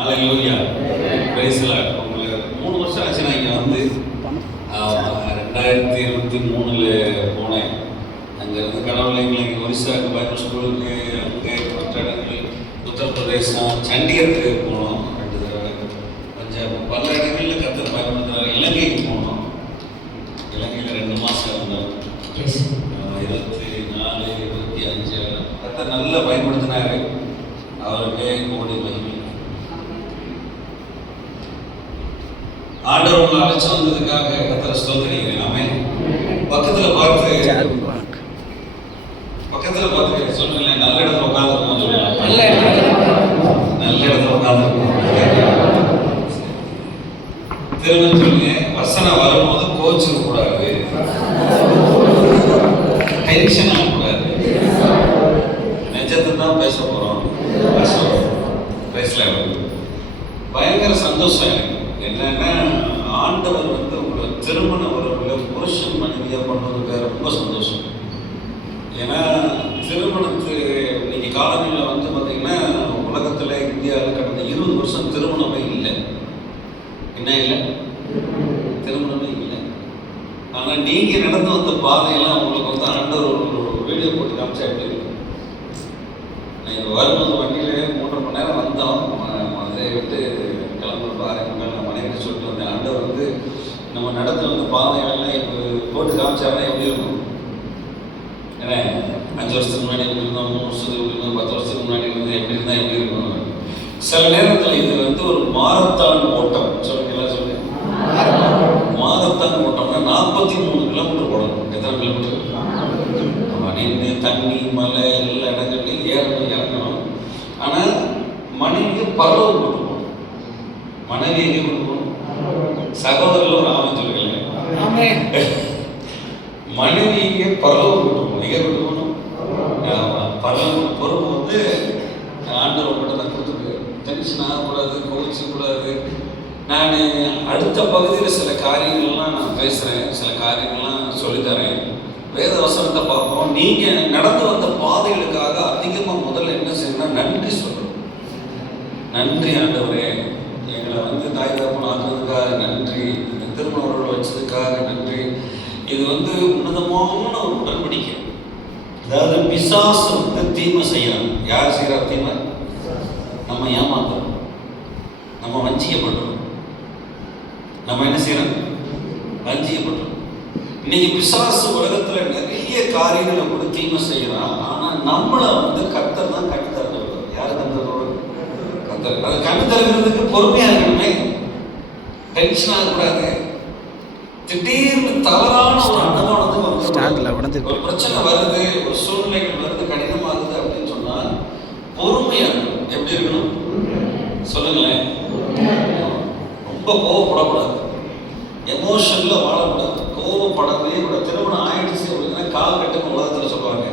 Hallelujah. Praise the Lord. உங்களுக்கு 3 வருஷம் ஆச்சு நான் இங்கே வந்து 2023 போனேன். அங்கேருந்து கடவுளை எங்களுக்கு ஒரிசாவுக்கு பைபிள் ஸ்கூலுக்கு அங்கே மற்ற இடங்கள் உத்தரப்பிரதேசம் சண்டிகருக்கு போனோம் 2 தடவை. பஞ்சாப் பல இடங்களில் கத்தர் பயன்படுத்துகிறார். இலங்கைக்கு போனோம். இலங்கையில் 2 மாதம் இருந்தோம். 24 25 கத்தர் நல்லா பயன்படுத்தினாரு. அவருக்கே கோடி மகிமை. ஆண்டவர் உங்களை அழைச்சு வந்ததுக்காக கத்தரை ஸ்தோத்திரிக்கிறேன். ஆமென். பக்கத்துல பார்த்து சொல்லுங்க, நல்ல இடத்துல உட்கார்ந்து சொல்லுங்க. நல்ல இடத்துல உட்கார்ந்து திரும்ப சொல்லுங்க. வசனம் வரும்போது கோச்சு கூடாது, டென்ஷன் ஆகக்கூடாது. நிஜத்தை தான் பேச போறோம். பயங்கர சந்தோஷம் எனக்கு. என்னன்னா ஆண்டவர் வந்து உங்களை திருமண உறவுல புருஷன் மனைவியாக பண்ணுறதுக்கு ரொம்ப சந்தோஷம். ஏன்னா திருமணத்துக்கு இன்னைக்கு காலங்களில் வந்து பார்த்தீங்கன்னா உலகத்தில் இந்தியாவில் கடந்த 20 வருஷம் திருமணமே இல்லை. என்ன இல்லை? திருமணமே இல்லை. ஆனால் நீங்கள் நடந்து வந்த பாதையெல்லாம் உங்களுக்கு வந்து ஆண்டவர் ஒரு வீடியோ போட்டு காமிச்சா எப்படி இருக்கும்? நீங்கள் வரும்போது வண்டியிலே 3.5 மணி நேரம் வந்தோம். அதை விட்டு கிளம்புறப்ப 6:30 நான் மனைவிட்டு சொல்லிட்டு வந்தேன். ஆண்டவர் வந்து நம்ம நடந்து வந்த பாதையெல்லாம் இப்போ போட்டு காமிச்சாருன்னா எப்படி இருக்கும்? ஏன்னா 5 வருஷத்துக்கு முன்னாடி எப்படி இருந்தோம், 3 வருஷத்துக்கு எப்படி இருந்தோம், 10 வருஷத்துக்கு முன்னாடி வந்து எப்படி இருந்தால் எப்படி இருக்கும்? சில நேரத்தில் இது வந்து ஒரு மாரத்தான் ஓட்டம். சொல்லுங்க, எல்லாம் சொல்லுங்க. மாரத்தான் ஓட்டம்னா 43 கிலோமீட்டர் போடணும். எத்தனை கிலோமீட்டர்? நின்று தண்ணி மலை எல்லா இடங்கள்லையும் ஏறணும் இறங்கணும். ஆனால் மனைவியை பரலோகம் கொண்டு போகணும். மனைவி எங்கே கொண்டு போகணும்? சகோதரர்கள் ஒரு ஆமை சொல்லுங்க. மனைவியை பரலோகம் கொண்டு போகணும். எங்கே கொண்டு போகணும்? பரலோகம் பொறுப்பு வந்து ஆண்டவர் மட்டும் தான் கொடுத்துருக்கு. டென்ஷன் ஆகக்கூடாது, கோவிச்சக்கூடாது. நான் அடுத்த பகுதியில் சில காரியங்கள்லாம் நான் பேசுகிறேன், சில காரியங்கள்லாம் சொல்லித்தரேன். வேத வசனத்தை பார்ப்போம். நீங்கள் நடந்து வந்த பாதைகளுக்காக அதிகமாக முதல்ல என்ன செய்யணும்? நன்றி சொல்லணும். நன்றி ஆண்டவரே, எங்களை வந்து தாய் தகப்பன் ஆக்குறதுக்காக நன்றி, திருமண உறவு வச்சதுக்காக நன்றி. இது வந்து உன்னதமான ஒரு உடன்படிக்கை. அதாவது பிசாசு வந்து தீமை செய்யணும். யார் செய்கிறா தீமை? நம்ம ஏமாத்துறோம், நம்ம வஞ்சிக்கப்பட்டுறோம். நம்ம என்ன செய்யறோம்? வஞ்சிக்கப்பட்டுறோம். இன்னைக்கு பிசாசு உலகத்துல நிறைய காரியங்களை கூட தீமை செய்யறான். ஆனா நம்மளை வந்து கர்த்தர் தான் கண்ணு திறந்து. யாரு கண்ணு? கர்த்தர். அது கண்ணு திறக்கிறதுக்கு பொறுமையா இருக்கணுமே, டென்ஷன் ஆகக்கூடாது. திடீர்னு தவறான ஒரு அனுமானத்துக்கு வந்து ஒரு பிரச்சனை வருது, ஒரு சூழ்நிலைகள் வருது, கடினமாகுது அப்படின்னு சொன்னா பொறுமையா இருக்கணும். எப்படி இருக்கணும் சொல்லுங்களேன். ரொம்ப கோவப்படக்கூடாது, எமோஷன்ல வாழக்கூடாது, கோவப்படவே கூட. திருமணம் ஆயிடுச்சு அப்படின்னா கால் கட்டுன்னு உலகத்தில் சொல்லுவாங்க.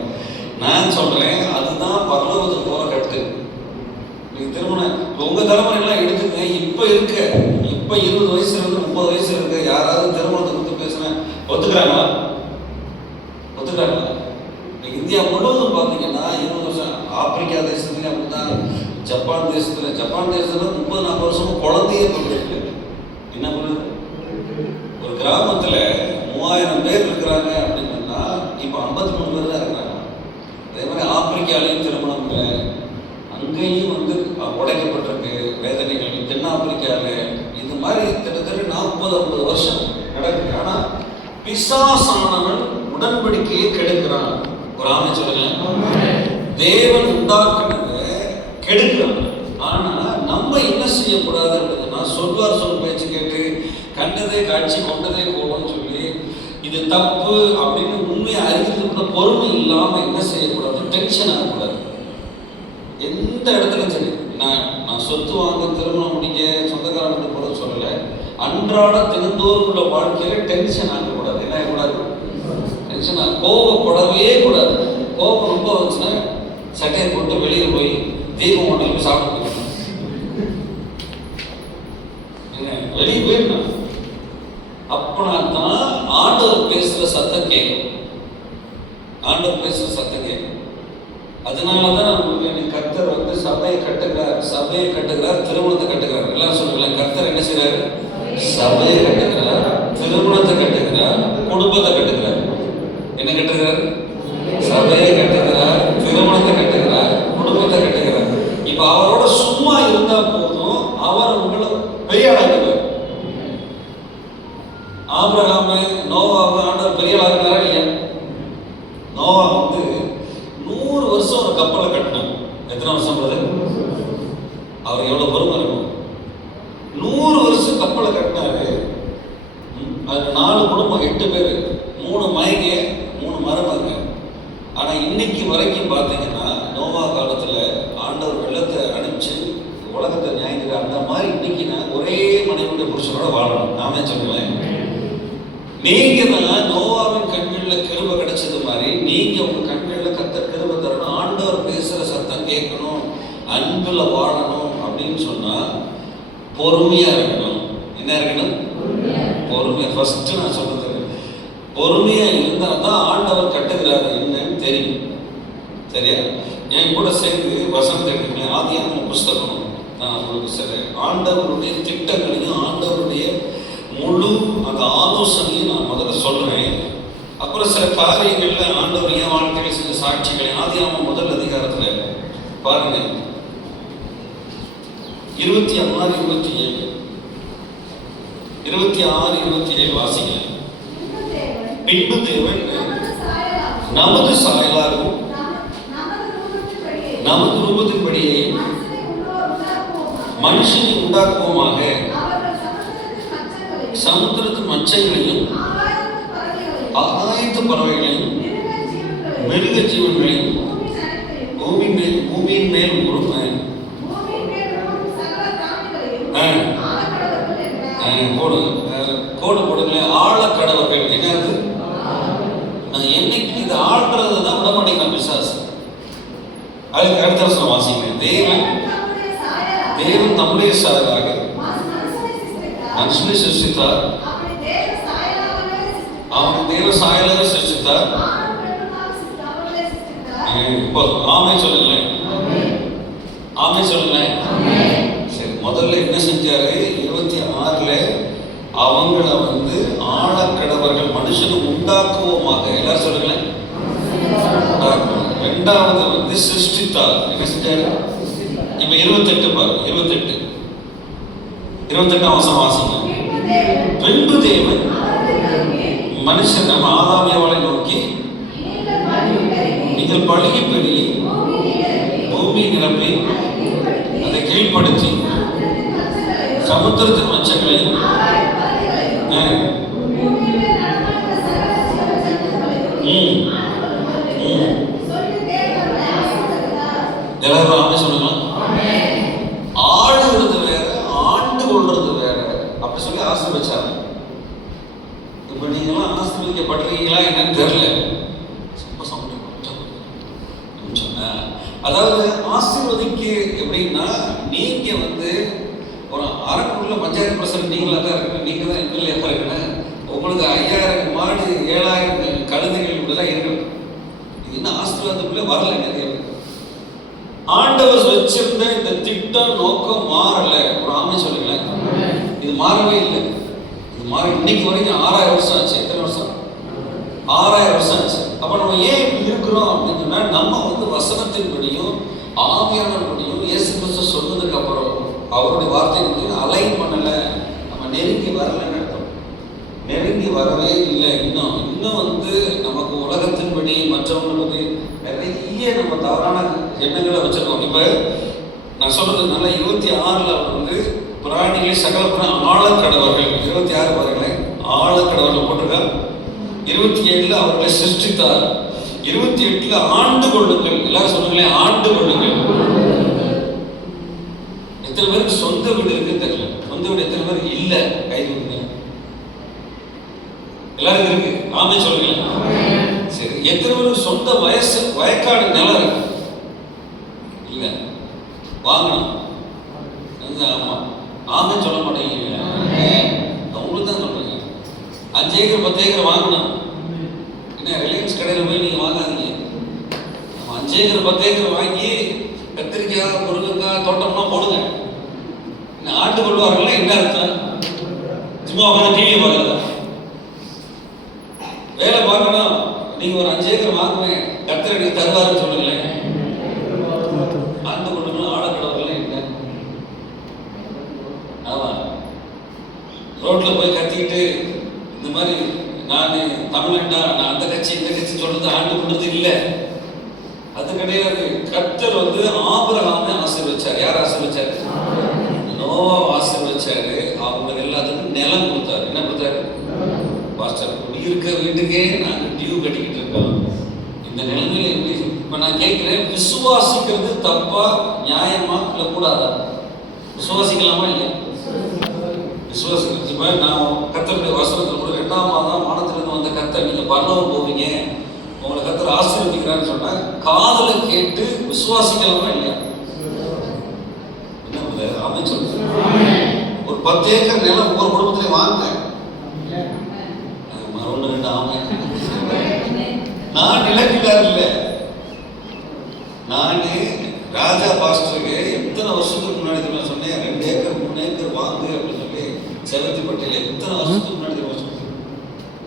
நான் சொல்றேன், அதுதான் பரலோகத்துக்கு போற கட்டு. நீங்க திருமணம் உங்க தலைமுறையெல்லாம் எடுத்துங்க. இப்ப 20 வயசுல இருந்து 30 வயசு இருக்கு யாராவது திருமணத்தை கொடுத்து பேசுறேன் ஒத்துக்கிறாங்களா? ஒத்துக்கிறாங்களா? இந்தியா முழுவதும் பார்த்தீங்கன்னா 20 வருஷம். ஆப்பிரிக்கா தேசத்துலேயும் அப்படிதான், ஜப்பான் தேசத்துல 30-40 வருஷமும் குழந்தையே பண்ணிருக்கு. என்ன பண்ணுது? ஒரு கிராமத்துல 3000 பேர் இருக்கிறாங்க அப்படின்னா இப்போ 53 பேர் தான் இருக்கிறாங்க. அதே மாதிரி ஆப்பிரிக்காலையும் திருமணம் இல்லை, அங்கேயும் வந்து உடைக்கப்பட்டிருக்கு வேதனைகள். தென்னாப்பிரிக்காவில் இந்த மாதிரி கிட்டத்தட்ட 40-50 வருஷம் நடக்குது. ஆனால் பிசாசானவன் உடன்படிக்கையை கெடுக்கிறான். ஒரு ஆமை சொல்லுங்க. தேவன் உண்டாக்குனதை கெடுக்கிறான். ஆனா நம்ம என்ன செய்யக்கூடாது அப்படின்னா, சொல்வார் சொல் பேச்சு கேட்டு கண்டதே காட்சி கொண்டதே கோபம்னு சொல்லி இது தப்பு அப்படின்னு உண்மையை அறிவித்து கூட பொறுமை இல்லாம என்ன செய்யக்கூடாது? டென்ஷன் ஆகக்கூடாது. எந்த இடத்துல சரி, நான் சொத்து வாங்க, திருமணம் முடிக்க, சொந்தக்காரனுக்கு போட சொல்லலை. அன்றாட தினந்தோறுக்குள்ள வாழ்க்கையில டென்ஷன் ஆகக்கூடாது. என்ன ஆகக்கூடாது? டென்ஷன் கோவப்படவே கூடாது. கோபம் ரொம்ப வந்துச்சுன்னா சட்டையை போட்டு வெளியே போய் தீபம் ஹோட்டலுக்கு சாப்பிட்டு வெளியே போயிடணும். அப்பனா தான் ஆண்டவர் பேசுற சத்தம் கேட்கும். ஆண்டவர் பேசுற சத்தம் கேட்கும். அதனாலதான் கர்த்தர் வந்து சபையை கட்டுகிறார், திருமணத்தை கட்டுகிறார். ஆபிரகாம நோவாவை ஆண்டவர் பெரிய ஆளுநரா இல்லையா? நோவா வந்து 100 வருஷம் ஒரு கப்பலை கட்டினார். எத்தனை வருஷம் பிரதர்? அவர் எவ்வளவு பொறுமை இருக்கும்? 100 வருஷம் கப்பலை கட்டினாரு. அது 4 குடும்பம், 8 பேர், 3 மயங்க, 3 மருமங்க. ஆனா இன்னைக்கு வரைக்கும் பார்த்தீங்கன்னா நோவா காலத்துல ஆண்டவர் வெள்ளத்தை அனுப்பிச்சு உலகத்தை நியாயங்கிற அந்த மாதிரி இன்னைக்கு நான் ஒரே மனைவியுடைய புருஷனோட வாழணும். நாமே சொல்லுவேன், நீங்க தான் நோவாவின் கண்களில் கிருபை கிடைச்சது மாதிரி நீங்க உங்க கண்களில் கர்த்தர் கிருபை தரணும். ஆண்டவர் பேசுற சத்தம் கேட்கணும், அன்புல வாழணும் அப்படின்னு சொன்னா பொறுமையா இருக்கணும். என்ன இருக்கணும்? பொறுமையா. ஃபர்ஸ்ட் நான் சொல்றது பொறுமையா இருந்தா தான் ஆண்டவர் கட்டுகிறாரு என்னன்னு தெரியும். சரியா? என் கூட சேர்ந்து வசனத்தை எடுத்துக்கேன். ஆதியாகம புஸ்தகம் நான் உங்களுக்கு சரி ஆண்டவருடைய திட்டங்களையும் ஆண்டவருடைய முழு அந்த ஆலோசனையும் நான் முதல்ல சொல்றேன். அப்புறம் சில காரியங்கள்ல ஆண்டவர் என் வாழ்க்கையில் சில சாட்சிகளை ஆதியாகம முதல் அதிகாரத்துல பாருங்க, 26, 27, 26, 27 வாசிங்க. பின்பு தேவன் நமது சாயலாகவும் நமது ரூபத்தின்படியே மனுஷனை உண்டாக்குவோமாக, சமுத்திரத்து மச்சங்களையும் ஆகாயத்து பறவைகளையும் மிருக ஜீவன்களையும் பூமியின் மேல் கோடு போடுங்களே ஆழக்கடவர்கள். என்னது? என்னைக்கு இது ஆள்றது தான் விட மாட்டேங்கிறான் பிசாசு. அதுக்கு அடுத்த வருஷம் வாசிங்க. தேவன் தம்முடைய சாயலாக மனுஷனை சிருஷ்டித்தார். அவன் தேவ சாயலாக சிருஷ்டித்தார். ஆமை சொல்லுங்களேன், ஆமை சொல்லுங்களேன். சரி, முதல்ல என்ன செஞ்சாரு? 26ல அவங்கள வந்து ஆழக்கடவர்கள் மனுஷனை உண்டாக்குவோமாக. எல்லாரும் சொல்லுங்களேன், உண்டாக்குவோம். 2வது வந்து சிருஷ்டித்தார். என்ன செஞ்சாரு? இப்ப 28 பாருங்க, 28 அவசரம் வாசிங்க. பின்பு தேவன் மனுஷன் நம்ம ஆதாமியவாளை நோக்கி, நீங்கள் பழுகி பெருகி பூமியை நிரப்பி அதை கீழ்ப்படுத்தி சமுத்திரத்தின் மச்சங்களையும் எல்லாரும் ஆமே சொல்லுங்க. ஆடுகிறது வேற, ஆண்டு கொள்றது வேற அப்படி சொல்லி ஆசீர்வச்சாங்க. இப்ப நீங்களாம் ஆசீர்வதிக்கப்படுறீங்களா என்னன்னு தெரியல. அதாவது ஆசீர்வதிக்க எப்படின்னா, நீங்க வந்து ஒரு அரக்குள்ள பஞ்சாயத்து பிரசிடன்ட் நீங்களா தான் இருக்கு, நீங்க தான் எம்எல்ஏ தான் இருக்கணும். உங்களுக்கு 5000 மாடு 7000 கழுதைகள் இப்படிலாம் இருக்கணும். இது என்ன ஆசீர்வாதத்துக்குள்ளே வரல. நிறைய ஆண்டவர் வச்சிருந்த இந்த திட்டம் நோக்கம் மாறல. ஒரு ஆமை சொல்லுங்களேன், இது மாறவே இல்லை. இது மாறி இன்னைக்கு வரைக்கும் 6000 வருஷம் ஆச்சு. எத்தனை வருஷம்? 6000 வருஷம் ஆச்சு. அப்ப நம்ம ஏன் இப்படி இருக்கிறோம் அப்படின்னு சொன்னா, நம்ம வந்து வசனத்தின்படியும் ஆவியானவர்படியும் இயேசு கிறிஸ்து சொன்னதுக்கு அப்புறம் அவருடைய வார்த்தைக்கு அலைன் பண்ணல, நம்ம நெருங்கி வரலன்னு அர்த்தம். நெருங்கி வரவே இல்லை. இன்னும் வந்து நமக்கு உலகத்தின்படி மற்றவங்களை பற்றி நிறைய நம்ம தவறான எண்ணங்களை வச்சிருக்கோம். இப்ப நான் சொல்றது நல்லா 26ல வந்து பிராணிகளை சகல ஆழக்கடவர்கள் 26 பாருங்களேன், ஆழக்கடவர்கள் போட்டிருக்கா. 27ல அவர்களை சிருஷ்டித்தார். 28ல ஆண்டு கொள்ளுங்கள். எல்லாரும் சொல்லுங்களேன், ஆண்டு கொள்ளுங்கள். எத்தனை பேருக்கு சொந்த வீடு இருக்குன்னு தெரியல. சொந்த வீடு எத்தனை பேருக்கு இல்ல? கை கொடுங்க. எல்லாரும் இருக்கு, ஆமே சொல்லுங்களேன். சரி, எத்தனை பேருக்கு சொந்த வயக்காடு நிலம் இருக்கு? இல்ல, வாங்கணும். ஆமா, ஆமே சொல்ல மாட்டேங்க. அவங்களுக்கு தான் சொல்றீங்க. 5 ஏக்கர் 10 ஏக்கர் வாங்கணும். என்ன ரிலையன்ஸ் கடையில் போய் நீங்க வாங்காதீங்க. 5 ஏக்கர் 10 ஏக்கர் வாங்கி கத்திரிக்காய் முருங்கைக்காய் தோட்டம்லாம் போடுங்க. ஆண்டு கொள்வார்கள் என்ன அர்த்தம்? சும்மா உட்காந்து டிவி பார்க்கறதா? வேலை பார்க்கணும். நீங்க ஒரு 5 ஏக்கர் வாங்குவேன், கத்திரி தருவாருன்னு சொல்லுங்களேன். ஆண்டு கொள்ளுங்களும் ஆழக்கடவுகள் என்ன? ஆமா, ரோட்ல போய் கத்திக்கிட்டு இந்த மாதிரி நான் தமிழ்நாட்டா நான் அந்த கட்சி இந்த கட்சி சொல்றது ஆண்டு கொண்டது இல்லை, அது கிடையாது. கர்த்தர் வந்து ஆபிரகாமை ஆசீர்வச்சார். யார் ஆசீர்வச்சாரு? நோவா ஆசீர்வச்சாரு. அவங்க எல்லாத்துக்கும் நிலம் கொடுத்தாரு. என்ன கொடுத்தாரு? பாஸ்டர், குடியிருக்க வீட்டுக்கே நாங்கள் டியூ கட்டிக்கிட்டு இருக்கோம். இந்த நிலைமையில எப்படி? இப்போ நான் கேட்கிறேன், விசுவாசிக்கிறது தப்பா, நியாயமா இல்லை கூடாதா? விசுவாசிக்கலாமா இல்லையா? விசுவாசிக்கிறது. இப்போ நான் கர்த்தருடைய வசனத்தில் கூட 2ஆம் மாதம் வானத்திலிருந்து வந்த கர்த்தர் நீங்கள் பரலோகம் போவீங்க, உங்களை கர்த்தர் ஆசீர்வதிக்கிறான்னு சொன்னா காதுல கேட்டு விசுவாசிக்கலாமா இல்லையா? என்ன ஆமென் சொல்லுங்க. ஒரு 10 ஏக்கர் நிலம் ஒவ்வொரு குடும்பத்திலே வாங்க. ஒன்று ரெண்டு ஆமென். நான் நிலக்கிட்டார் இல்லை, நான் ராஜா பாஸ்டருக்கு எத்தனை வருஷத்துக்கு முன்னாடி சொன்னேன், 2 ஏக்கர் 3 ஏக்கர் வாங்கு அப்படின்னு சொல்லி செவத்திப்பட்டியில் எத்தனை வருஷத்துக்கு முன்னாடி சொன்னேன்.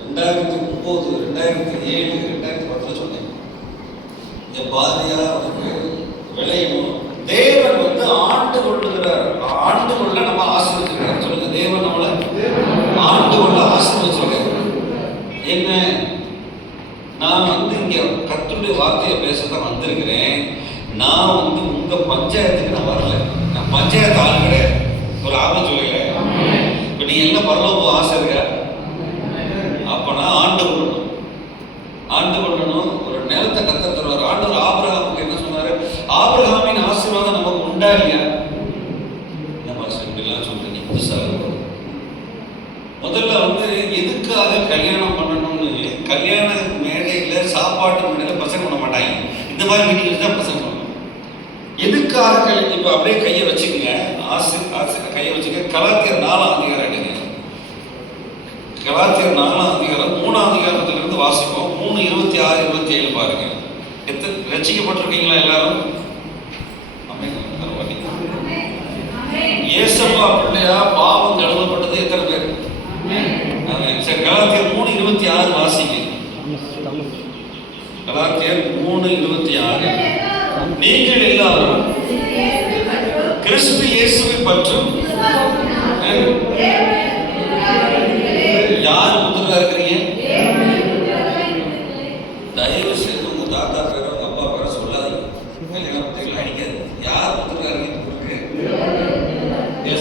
2009, 2007, 2010 சொன்னேன். என் பாதையா அவனுக்கு விளையணும். தேவன் வந்து ஆண்டு கொள்ளுகிறார். ஆண்டு கொள்ள நம்ம ஆசீர்வதிக்கிறார். சொல்லுங்க, தேவன் நம்மளை ஆண்டு கொள்ள ஆசீர்வதிச்சிருக்கார். என்ன, நான் வந்து இங்க கர்த்தருடைய வார்த்தையை பேசத்தான் வந்திருக்கிறேன். நான் வந்து உங்க பஞ்சாயத்துக்கு நான் வரல. நான் பஞ்சாயத்து ஆள் கிடையாது. ஒரு ஆபத்து சொல்லல. இப்ப நீங்க எல்லாம் பரலோக ஆசை இருக்கா? அப்பனா ஆண்டு கொள்ளணும். ஆண்டு கொள்ளணும். ஒரு நிலத்தை கர்த்தர் தருவார். ஆண்டவர் ஆபிரகாமுக்கு என்ன சொன்னாரு? ஆபிரகாமின் ஆசீர்வாதம் நமக்கு உண்டா இல்லையா? நம்ம இப்படிலாம் சொல்றீங்க புதுசா. முதல்ல வந்து எதுக்காக கல்யாணம் பண்ணணும்னு, கல்யாண மேடையில சாப்பாட்டு மேடையில பிரசங்கம் பண்ண மாட்டாங்க. இந்த மாதிரி மீட்டிங்ஸ் தான் பிரசங்கம் பண்ணணும். எதுக்காக இப்ப அப்படியே கையை வச்சுக்கங்க, கையை வச்சுக்க. கலாத்தியர் 4ஆம் அதிகாரம் எடுங்க. கலாத்தியர் 4ஆம் அதிகாரம் 3ஆம் அதிகாரத்திலிருந்து வாசிப்போம். 3:26, 27 பாருங்க. எத்தனை ரட்சிக்கப்பட்டிருக்கீங்களா எல்லாரும்? ஏசப்பா பிள்ளையா பாவம் கழுவப்பட்டது எத்தனை பேர்? சரி, கலாத்தியர் 3:26 வாசிங்க. கலாத்தியர் 3:26. நீங்கள் எல்லாரும் கிறிஸ்து இயேசுவை பற்றும் யார் புத்திரா இருக்கிறீங்க? தயவு செய்து உங்க தாத்தா பேரோ உங்க அப்பா பேரோ சொல்லாதீங்க. கல்யாண பத்திரிகைலாம் அடிக்காது. யார் புத்திரா இருக்கீங்க?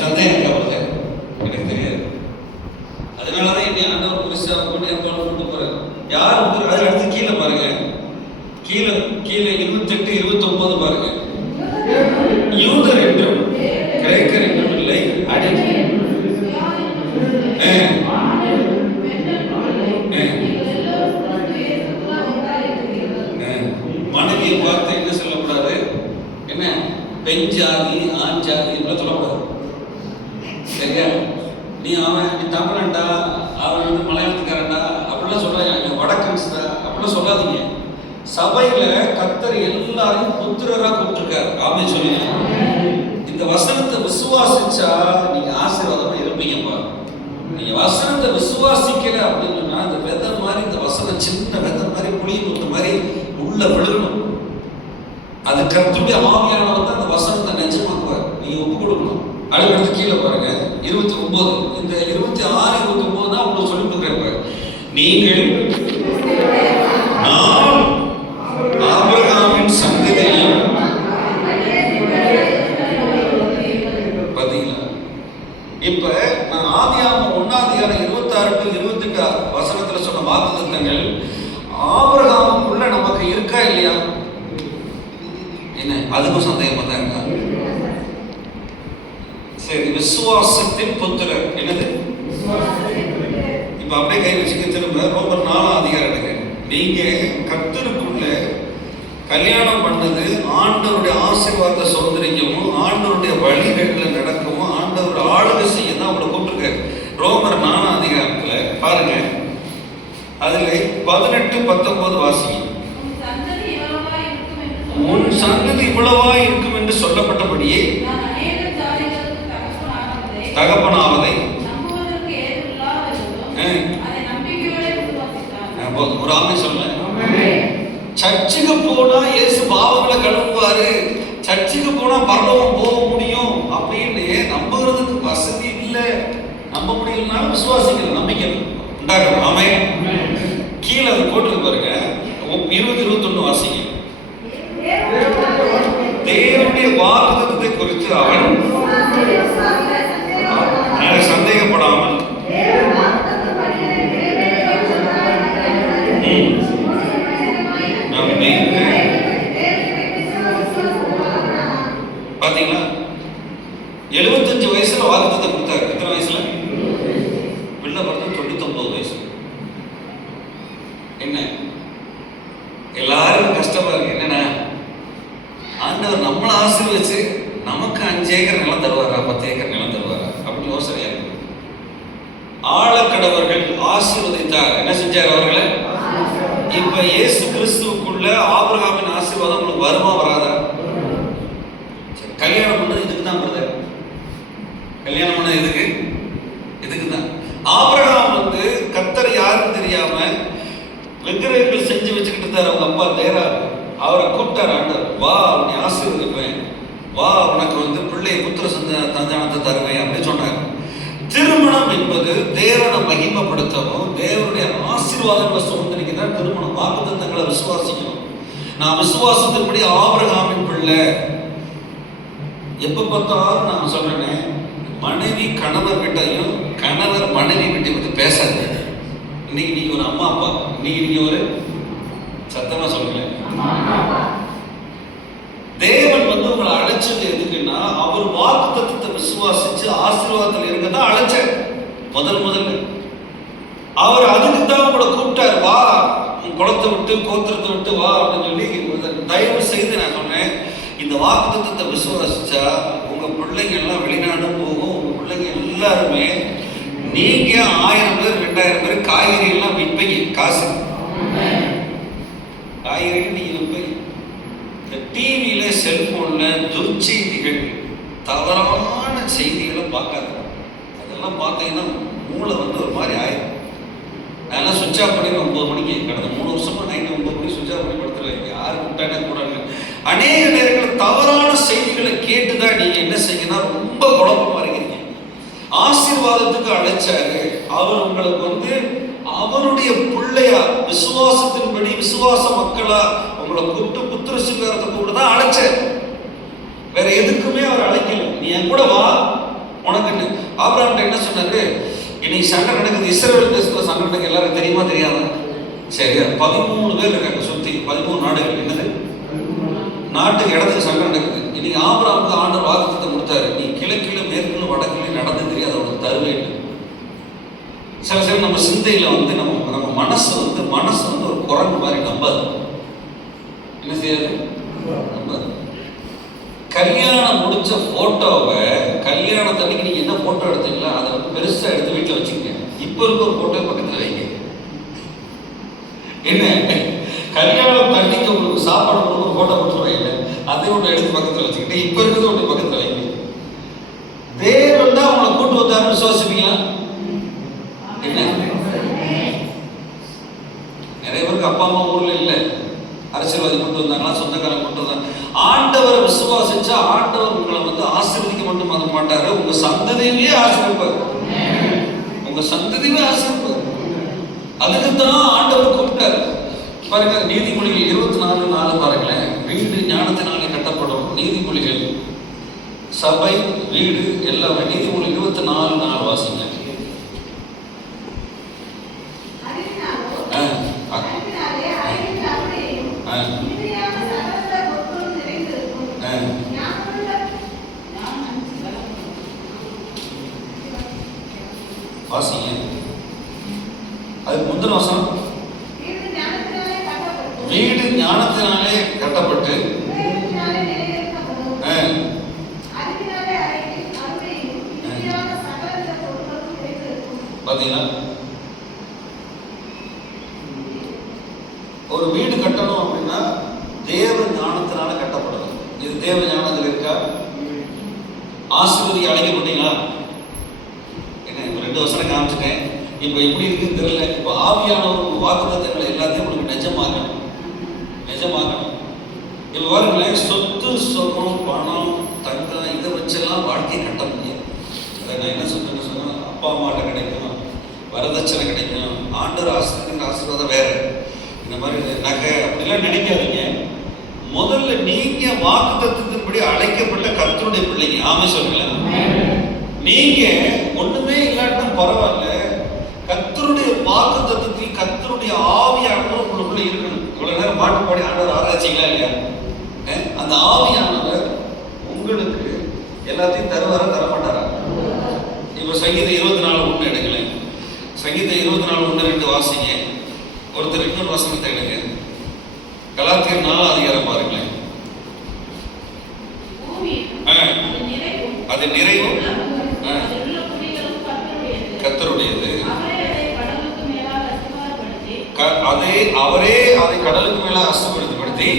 சந்தேகம் இருக்கா? எனக்கு தெரியாது. அதனாலதான் என்னை ஆண்டவர் குறிச்சா கொண்டு போறாரு. யார் புத்திரா? அதில் அடுத்து கீழே பாருங்க. கீழே 28, 29 பாருங்க. யூதர் என்றும் கிரேக்கர் என்றும் இல்லை, மனைவியை பார்த்து என்ன சொல்லக்கூடாது? என்ன, பெண் ஜாதி ஆண் ஜாதி இப்படிலாம் சொல்லக்கூடாது. சரியா? நீ தமிழன்டா, அவன் வந்து மலையாளத்துக்காரன்டா அப்படிலாம் சொல்றாங்க. வடக்கன்ஸ் தான் அப்படிலாம் சொல்லாதீங்க. சபையில கர்த்தர் எல்லாரையும் புத்திரரா கூப்பிட்டுருக்காரு. ஆமென் சொல்லுங்க. இந்த வசனத்தை விசுவாசிச்சா நீங்க ஆசீர்வாதமா இருப்பீங்கப்பா. நீங்க வசனத்தை விசுவாசிக்கல அப்படின்னா அந்த விதை மாதிரி, இந்த வசனம் சின்ன விதை மாதிரி, புளி முத்த மாதிரி உள்ள விழுகணும். அது கர்த்தருடைய ஆவியானவர் தான் அந்த வசனத்தை நிஜமாக்குவார். நீங்க ஒப்பு கொடுக்கணும். அடுத்து கீழே பாருங்க 29. இந்த 26, 29 தான் உங்களுக்கு சொல்லி கொடுக்குறேன். நீங்கள் ஆபிரகாமின் சந்ததியையும் பாத்தீங்களா? இப்ப நான் ஆதியாகமம் 1ஆம் அதிகாரம் 26 to 28 வசனத்துல சொன்ன வாக்குத்தத்தங்கள் ஆபிரகாமுக்குள்ள நமக்கு இருக்கா இல்லையா? என்ன, அதுக்கும் சந்தேகமா தான் இருக்கா? சரி, விசுவாசத்தின் புத்திரர். என்னது? இப்ப அப்படியே கை வச்சுக்க. திரும்ப ரோமர் 4ஆம் அதிகாரம் எடுங்க. நீங்க கர்த்தருக்குள்ள கல்யாணம் பண்ணது ஆண்டவருடைய ஆசீர்வாத சௌந்தரியமும் ஆண்டவருடைய வழிகளில் நடக்கவும் ஆண்டவருடைய ஆளுகை செய்ய தான் அவங்களை கூப்பிட்டுருக்காரு. ரோமர் 4ஆம் அதிகாரத்துல பாருங்க, அதுல 18, 19 வாசிங்க. உன் சந்ததி இவ்வளவா இருக்கும் என்று சொல்லப்பட்டபடியே தகப்பனாவதை ஒரு ஆமை சொல்ல. சர்ச்சுக்கு போனா இயேசு பாவங்களை கழுவுவாரு, சர்ச்சுக்கு போனா பரலோகம் போக முடியும் அப்படின்னு நம்புறதுக்கு வசதி இல்லை. நம்ப முடியலனாலும் விசுவாசிக்கணும், நம்பிக்கை. உண்டாகணும். ஆமென். கீழே அது போட்டு பாருங்க, 20-21 வாசிங்க. தேவனுடைய வாக்குத்தத்தத்தை குறித்து அவன் சந்தேகப்படாமல் பாத்தீங்களா, 75 வயசுல வாக்குத்தத்தை கொடுத்தாரு. எத்தனை வயசுல? பிள்ளை பிறந்து 99 வயசு. என்ன எல்லாரும் கஷ்டமா இருக்கு. என்னன்னா, ஆண்டவர் நம்மளை ஆசீர்வச்சு நமக்கு 5 ஏக்கர் நிலம் தருவாரா, 10 ஏக்கர் நிலம் தருவாரா அப்படின்னு யோசனையா இருக்கு. ஆழக்கடவர்கள் ஆசீர்வதித்தார். என்ன செஞ்சார் அவர்களை? இப்ப இயேசு கிறிஸ்துவுக்குள்ள ஆபிரகாமின் ஆசீர்வாதம் உங்களுக்கு வருமா வராதா? கல்யாணம் பண்ணது இதுக்கு தான் பிரதர். கல்யாணம் பண்ணது எதுக்கு? இதுக்கு தான். ஆபிரகாம் வந்து கர்த்தர் யாருன்னு தெரியாம விக்கிரகங்கள் செஞ்சு வச்சுக்கிட்டு இருந்தார். அவங்க அப்பா தேரா அவரை கூப்பிட்டார். ஆண்டவர், வா உன்னை ஆசீர்வதிப்பேன், வா உனக்கு வந்து பிள்ளை புத்திர சந்தானத்தை தருவேன் அப்படின்னு சொன்னார். திருமணம் என்பது தேவனை மகிமைப்படுத்தவும் தேவனுடைய ஆசீர்வாதங்களை சுமந்திருக்கிறார். திருமணம் வாக்குத்தத்தங்களை விசுவாசிக்கணும். நான் விசுவாசத்தின்படி ஆபிரகாமின் பிள்ளை. எப்ப பார்த்தாலும் நான் சொல்றேன், மனைவி கணவர் கிட்டையும் கணவர் மனைவி கிட்ட வந்து பேசாது. இன்னைக்கு நீங்க ஒரு அம்மா அப்பா, இன்னைக்கு நீங்க ஒரு சத்தமா சொல்லுங்க. தேவன் வந்து உங்களை அழைச்சது எதுக்குன்னா, அவர் வாக்குத்தத்தத்தை விசுவாசிச்சு ஆசீர்வாதத்தில் இருக்கதான் அழைச்சார். முதல்ல அவர் அதுக்கு தான் உங்களை கூப்பிட்டார். வா குளத்தை விட்டு கோத்திரத்தை விட்டு வா அப்படின்னு சொல்லி. தயவு செய்து நான் சொன்னேன், இந்த வாக்குத்தத்தத்தை விசுவாசிச்சா உங்க பிள்ளைங்க எல்லாம் வெளிநாடு போகும். உங்க பிள்ளைங்க எல்லாருமே நீங்க 1000 பேர் 2000 பேர் காய்கறி எல்லாம் விற்பீங்க. காசு காய்கறி நீங்க விற்பீங்க. இந்த டிவியில செல்போன்ல துர்ச்செய்திகள் தவறான செய்திகளை பார்க்காது. அதெல்லாம் பார்த்தீங்கன்னா மூளை வந்து ஒரு மாதிரி ஆயிடும். அதெல்லாம் சுவிட்ச் ஆஃப் பண்ணி 9 மணிக்கு கடந்த 3 வருஷமா நைட்டு 9 மணிக்கு சுவிட்ச் ஆஃப் பண்ணி படுத்துருவாங்க. யாரும் விட்டானே கூட அநேக நேரங்களில் தவறான செய்திகளை கேட்டுதான் நீங்க என்ன செய்யணும், ரொம்ப குழப்பமா இருக்கீங்க. ஆசீர்வாதத்துக்கு அழைச்சாரு. அவர் உங்களுக்கு வந்து அவருடைய பிள்ளையா விசுவாசத்தின்படி விசுவாச மக்களா உங்களை கூப்பிட்டு புத்திர சுகாரத்தை கூப்பிட்டு தான் அழைச்சார். வேற எதுக்குமே அவர் அழைக்கல. நீ என் கூட வா உனக்கு. ஆபிரகாம் என்ன சொன்னாரு, இன்னைக்கு சண்டை நடக்குது, இஸ்ரவேல் தேசத்துல சண்டை நடக்குது. எல்லாரும் தெரியுமா தெரியாம? சரியா 13 பேர் இருக்காங்க சுத்தி, 13 நாடுகள். என்னது நாட்டுக்கு இடத்துக்கு சண்டை நடக்குது. இன்னைக்கு ஆபிரகாமுக்கு ஆண்டவர் வாக்குத்தத்தத்தை கொடுத்தாரு, நீ கிழக்கில மேற்குல வடக்கில நடந்து தெரியாது அவனுக்கு தருவேன். சில நம்ம சிந்தையில வந்து நம்ம மனசு வந்து ஒரு குரங்கு மாதிரி நம்பாது. என்ன செய்யாது? நம்பாது. கல்யாணம் முடிச்ச போட்டோவை கல்யாணத்தன்னைக்கு நீங்க என்ன போட்டோ எடுத்தீங்களா அதை வந்து பெருசா எடுத்து வீட்டில் வச்சுக்கங்க. இப்ப இருக்க ஒரு போட்டோ பக்கத்துல வைங்க. என்ன கல்யாணம் தண்ணிக்கு உங்களுக்கு சாப்பாடு ஒரு போட்டோ போட்டுருவாங்க, அதை ஒன்று எடுத்து பக்கத்தில் வச்சுக்கிட்டு இப்ப இருக்கிறது ஒன்று பக்கத்தில் வைங்க. தேவன் தான் உங்களை கூட்டு வந்தாருன்னு விசுவாசிப்பீங்களா? என்ன நிறைய பேருக்கு அப்பா அம்மா ஊர்ல இல்லை, அரசியல்வாதி கொண்டு வந்தாங்களா, சொந்தக்காரங்க கொண்டு வந்தாங்க. ஆண்டவரை விசுவாசிச்சா ஆண்டவர் உங்களை வந்து ஆசீர்வதிக்க மட்டும் பண்ண மாட்டாரு, உங்க சந்ததியே ஆசீர்வதிப்பாரு. உங்க சந்ததியே ஆசீர்வதிப்பாரு. அதுக்கு தான் ஆண்டவர் கூப்பிட்டாரு. பாருங்க, நீதிமொழிகள் 24:4 பாருங்களேன். வீடு ஞானத்தினாலே கட்டப்படும். நீதிமொழிகள் சபை வீடு எல்லாமே. நீதிமொழி 24:4 வாசிங்க. வாசிங்க. அதுக்கு முந்தின வசனம், வீடு ஞானத்தினாலே கட்டப்பட்டு பாத்தீங்களா, ஒரு வீடு கட்டணும் அப்படின்னா தேவ ஞானத்தினால கட்டப்படணும். இது தேவ ஞானத்தில் இருக்கா? ஆசீர்வதி அழைக்கப்பட்டீங்களா? என்ன இப்ப 2 வசனம் காமிச்சிட்டேன். இப்ப எப்படி இருக்குன்னு தெரியல. இப்ப ஆவியானவர் வாக்குத்தத்தங்களை எல்லாத்தையும் உங்களுக்கு நிஜமாக்கணும். இப்ப பாருங்களேன், சொத்து சுகம் பணம் தங்கம் இதை வச்செல்லாம் வாழ்க்கையை கட்ட முடியாது. அதை நான் என்ன சொல்றேன்னு சொன்னா, அப்பா அம்மாட்ட கிடைக்கும், வரதட்சணை கிடைக்கும், ஆண்டவர் ஆசீர்வதிக்கிற ஆசீர்வாதம் வேற. இந்த மாதிரி நகை அப்படிலாம் நினைக்காதீங்க. முதல்ல நீங்க வாக்குத்தத்தத்தின்படி அழைக்கப்பட்ட கர்த்தருடைய பிள்ளைங்க. ஆமே சொல்லுங்களேன். நீங்க ஒண்ணுமே இல்லாட்டா பரவாயில்ல, கர்த்தருடைய வாக்குத்தத்தத்தில் கர்த்தருடைய ஆவியானவர் உங்களுக்குள்ள இருக்கணும். இவ்வளவு நேரம் பாட்டு பாடி ஆண்டவர் ஆராய்ச்சிங்களா இல்லையா? அந்த ஆவியானவர் உங்களுக்கு எல்லாத்தையும் தருவாரா தரமாட்டாரா? இப்ப சங்கீதம் 24:1 எடுங்களேன். சங்கீதம் 24:1-2 வாசிங்க. ஒருத்தர் இன்னொரு வசனத்தை எடுங்க. கலாத்தியர் 4 பாருங்களேன். அது நிறைவும் கர்த்தருடையது. அவரே அதை கடலுக்கு மேல அஸ்திபடுத்தி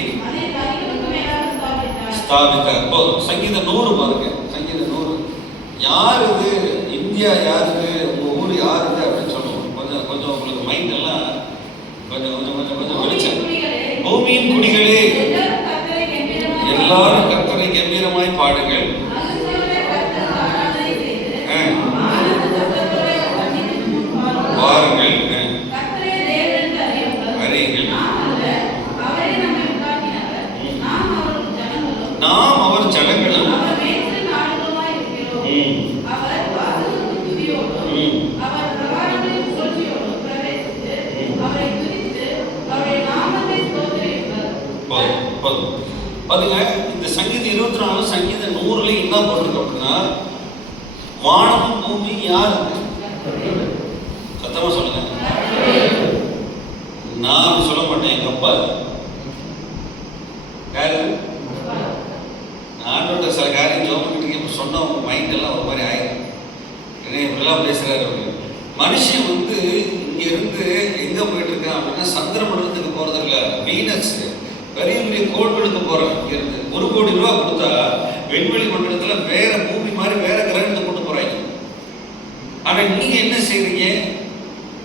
ஸ்தாபித்தார். சங்கீதம் 100 பாருங்க. சங்கீதம் 100 யார் இது? இந்தியா யாருக்கு? உங்க ஊர் யாருக்கு அப்படின்னு சொல்லுவோம். கொஞ்சம் கொஞ்சம் உங்களுக்கு மைண்ட் எல்லாம் கொஞ்சம் கொஞ்சம் கொஞ்சம் கொஞ்சம் வெளிச்சம். பூமியின் குடிகளே எல்லாரும் கர்த்தரை கம்பீரமாய் பாடுங்கள். பாருங்கள், அறியுங்கள், நாம் அவர் ஜனங்களும் பாருங்க. இந்த சங்கீதம் 24 சங்கீதம் 100 என்ன போட்டிருக்கு அப்படின்னா, வானமும் பூமி யாருக்கு? சத்தமா சொல்லுங்க. நான் சொல்ல மாட்டேன், எங்க அப்பா. யாரு? நானோட சில காரியம் ஜோமன்ட்டு சொன்ன உங்க மைண்ட் எல்லாம் ஒரு மாதிரி ஆயிடும். இப்படிலாம் பேசுறாரு அவரு. மனுஷன் வந்து இங்க இருந்து எங்க போயிட்டு இருக்கான் அப்படின்னா, சந்திர மண்டலத்துக்கு போறது இல்ல, வீனஸ் பெரிய பெரிய கோள்களுக்கு போறோம். இங்க இருந்து 1 கோடி ரூபாய் கொடுத்தா விண்வெளி மண்டலத்துல வேற பூமி மாதிரி வேற கிரகத்தை கொண்டு போறாங்க. ஆனா நீங்க என்ன செய்றீங்க?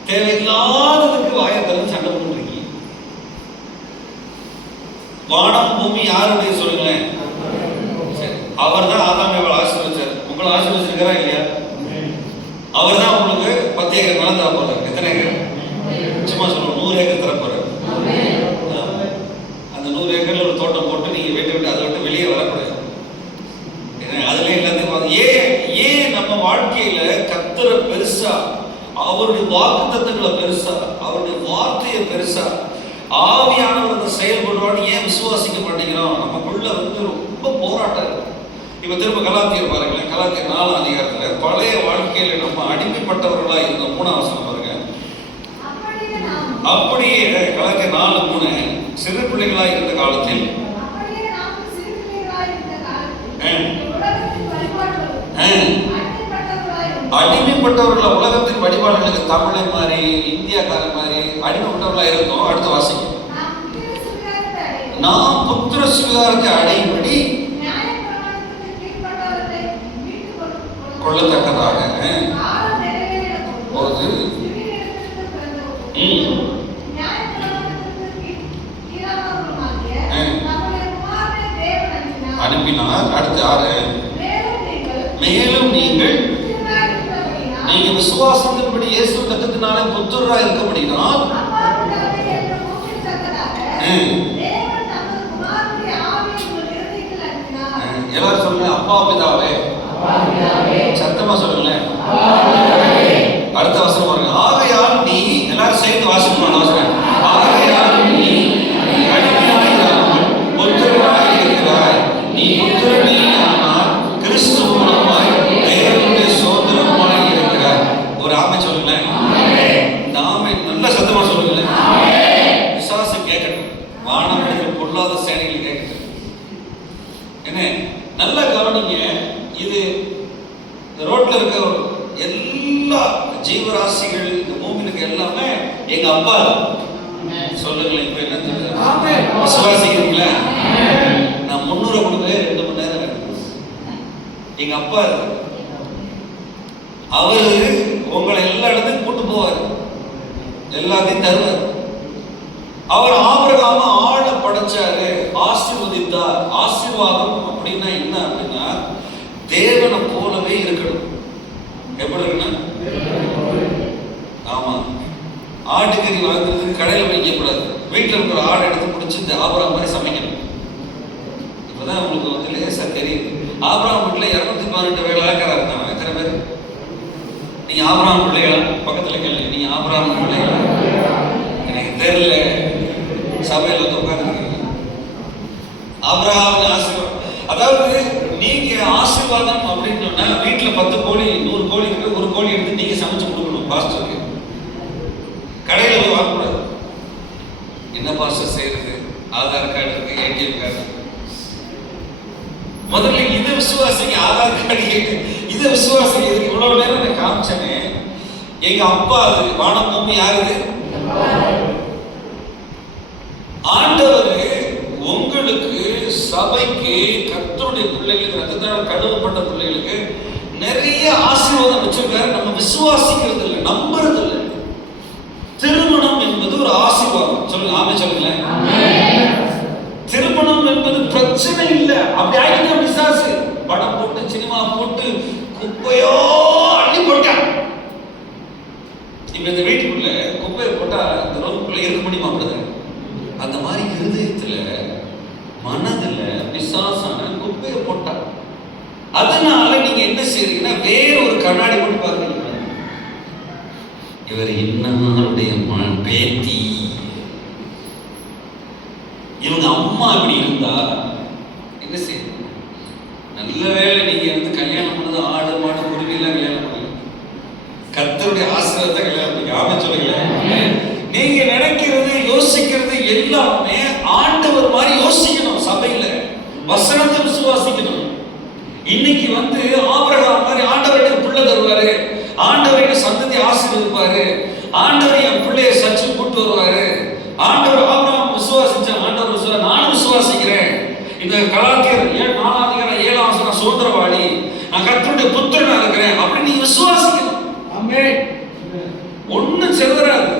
தேவையில்லாததுக்கு வாயத்தெல்லாம் சண்டை போட்டுருக்கீங்க. வானம் பூமி யாருடைய சொல்லுங்களேன். அவர் தான் ஆதாம் ஏவாளை ஆசீர்வதிச்சார். உங்களை ஆசீர்வதிச்சிருக்காரா இல்லையா? அவர் தான் உங்களுக்கு 10 ஏக்கர் நிலம் தர போறாரு. எத்தனை ஏக்கர்? சும்மா சொல்லுவோம், 100 ஏக்கர் தர போறாரு. அந்த 100 ஏக்கர்ல ஒரு தோட்டம் போட்டு நீங்க விட்டு அதை விட்டு வெளியே வரக்கூடாது. அதுல எல்லாத்தையும் ஏன் நம்ம வாழ்க்கையில கர்த்தரை பெருசா, அவருடைய வாக்குத்தத்தங்களை பெருசா, அவருடைய வார்த்தையை பெருசா, ஆவியானவர் செயல்படுவான்னு ஏன் விசுவாசிக்க மாட்டேங்கிறோம்? நமக்குள்ள வந்து ரொம்ப போராட்டம் இருக்கு. இப்ப திரும்ப கலாத்தியர் பாருங்களேன். கலாத்தியர் 4 பழைய வாழ்க்கையில நம்ம அடிமைப்பட்டவர்களா இருந்த 3 வசனம் பாருங்க. அப்படியே கலாத்தியர் 4:3 சிறு பிள்ளைகளா இருந்த காலத்தில் அடிமைப்பட்டவர்களா, உலகத்தின் வழிபாடுகளுக்கு தமிழை மாதிரி இந்தியாக்காரன் மாதிரி அடிமைப்பட்டவர்களா இருந்தோம். அடுத்த வாசிங்க. நாம் புத்திர சுவிகாரத்தை அடையும்படி கொள்ளத்தக்கதாக போது அனுப்பினார். அடுத்து 6 மேலும் நீங்கள் விசுவாசத்தின்படி இயேசு ரத்தத்தினாலே புத்திரராய் இருக்கபடினால் எல்லாரும் சொல்லுங்க, அப்பா பிதாவே. சத்தமா சொல்லுங்களேன். அடுத்த வசனம் பாருங்க. ஆகையால் நீ, எல்லாரும் சேர்ந்து வாசிக்கணும் வசனம். ஆகையால் நீ அடிமையாயிராமல் புத்திரனாய் இருக்கிறாய். நீ புத்திரனே ஆனால் கிறிஸ்து மூலமாய் தேவனுடைய சுதந்திரமாய் இருக்கிறாய். ஒரு ஆமை சொல்லுங்களேன். இந்த ஆமை நல்ல சத்தமா சொல்லுங்களேன். விசுவாசம் கேட்கட்டும். வானவர்கள் பொல்லாத சேனைகள் கேட்கட்டும். என்ன நல்ல கவனிங்க. இது ரோட்ல இருக்க எல்லா ஜீவராசிகள், இந்த பூமிக்கு எல்லாமே எங்க அப்பா. சொல்லுங்களேன். இப்ப என்ன விசுவாசிக்கிறீங்களா? நான் 300 கொடுக்க 2 மணி நேரம் வேணும். எங்க அப்பா அவரு உங்களை எல்லா இடத்துக்கும் கூட்டு போவார், எல்லாத்தையும் தருவார். அவர் ஆபிரகாம ஆழ படைச்சாரு, ஆசீர்வதித்தார். ஆசீர்வாதம் அப்படின்னா என்ன அப்படின்னா, தேவனை போலவே இருக்கணும். எப்படி இருக்குன்னா, ஆமா ஆட்டுக்கறி வாங்குறதுக்கு கடையில் வைக்கக்கூடாது. வீட்டில் இருக்கிற ஆடை எடுத்து பிடிச்சி இந்த ஆபிரகாம் மாதிரி சமைக்கணும். இப்போதான் உங்களுக்கு வந்து லேசாக தெரியுது. ஆபிரகாம் வீட்டில் 218 வேலைக்காரர் இருந்தாங்க. எத்தனை பேர்? நீங்கள் ஆபிரகாம் பிள்ளைகளா? பக்கத்தில் கேள்வி, நீங்கள் ஆபிரகாம் பிள்ளைகளா? எனக்கு தெரியல. சபையில் வந்து உட்காந்துருக்கீங்க. ஆபிரகாம் ஆசீர்வாதம், அதாவது நீங்க ஆசீர்வாதம் அப்படின்னு சொன்னா வீட்டில் 10 கோழி 100 கோழி இருக்கு, ஒரு கோழி எடுத்து நீங்க சமைச்சு கொடுக்கணும் பாஸ்டருக்கு. கடையில் போய் வாங்கக்கூடாது. என்ன பாஸ்டர் செய்யறது? ஆதார் கார்டு இருக்கு, ஏடிஎம் கார்டு. முதல்ல இதை விசுவாசிங்க. ஆதார் கார்டு இதை விசுவாசிங்க. இதுக்கு இவ்வளவு நேரம் நான் காமிச்சேனே, எங்க அப்பா அது வானம் பூமி யாருது? ஆண்டவர் உங்களுக்கு, சபைக்கு, கர்த்தருடைய பிள்ளைகளுக்கு, ரத்தத்தால் கழுவப்பட்ட பிள்ளைகளுக்கு நிறைய ஆசீர்வாதம் வச்சிருக்காரு. நம்ம விசுவாசிக்கிறது இல்லை, நம்புறது இல்லை. திருமணம் என்பது ஒரு ஆசீர்வாதம். சொல்லுங்க, ஆமே சொல்லுங்களேன். திருமணம் என்பது பிரச்சனை இல்லை. அப்படி ஆகிட்டு பிசாசு படம் போட்டு, சினிமா போட்டு, குப்பையோ அள்ளி போட்டான். இப்ப இந்த வீட்டுக்குள்ள குப்பையை போட்டா இந்த ரோட்டுக்குள்ள இருக்க முடியுமா? அந்த மாதிரி இருதயத்துல, மனதுல பிசாசான குப்பையை போட்டான். அதனால நீங்க என்ன செய்றீங்கன்னா, வேற ஒரு கண்ணாடி போட்டு பாருங்க. இவர் இன்னாருடைய பேத்தி, இவங்க அம்மா இப்படி இருந்தா என்ன செய்யணும்? நல்ல வேலை நீங்க வந்து கல்யாணம் பண்ணது ஆடு மாடு குருவி எல்லாம் கல்யாணம் பண்ணல, கர்த்தருடைய ஆசீர்வாதத்தை கல்யாணம் பண்ணி. ஆமே சொல்லுங்க. நீங்க நினைக்கிறது, யோசிக்கிறது எல்லாமே ஆண்டவர் மாதிரி யோசிக்கணும். சபையில வசனத்தை விசுவாசிக்கணும். இன்னைக்கு வந்து ஆபிரகாம் மாதிரி ஆண்டவர் எனக்கு பிள்ளை தருவாரு, ஆண்டவர் எனக்கு சந்ததி ஆசீர்வதிப்பாரு, ஆண்டவர் என் பிள்ளைய சர்ச்சு கூட்டு வருவாரு, ஆண்டவர் ஆபிரகாம் விசுவாசிச்ச ஆண்டவர் நானும் விசுவாசிக்கிறேன். இந்த கலாத்தியர் 4:7 சுதந்திரவாளி, நான் கர்த்தருடைய புத்திரனா இருக்கிறேன் அப்படின்னு நீங்க விசுவாசிக்கணும். ஆமென். ஒன்னும் செதறாது,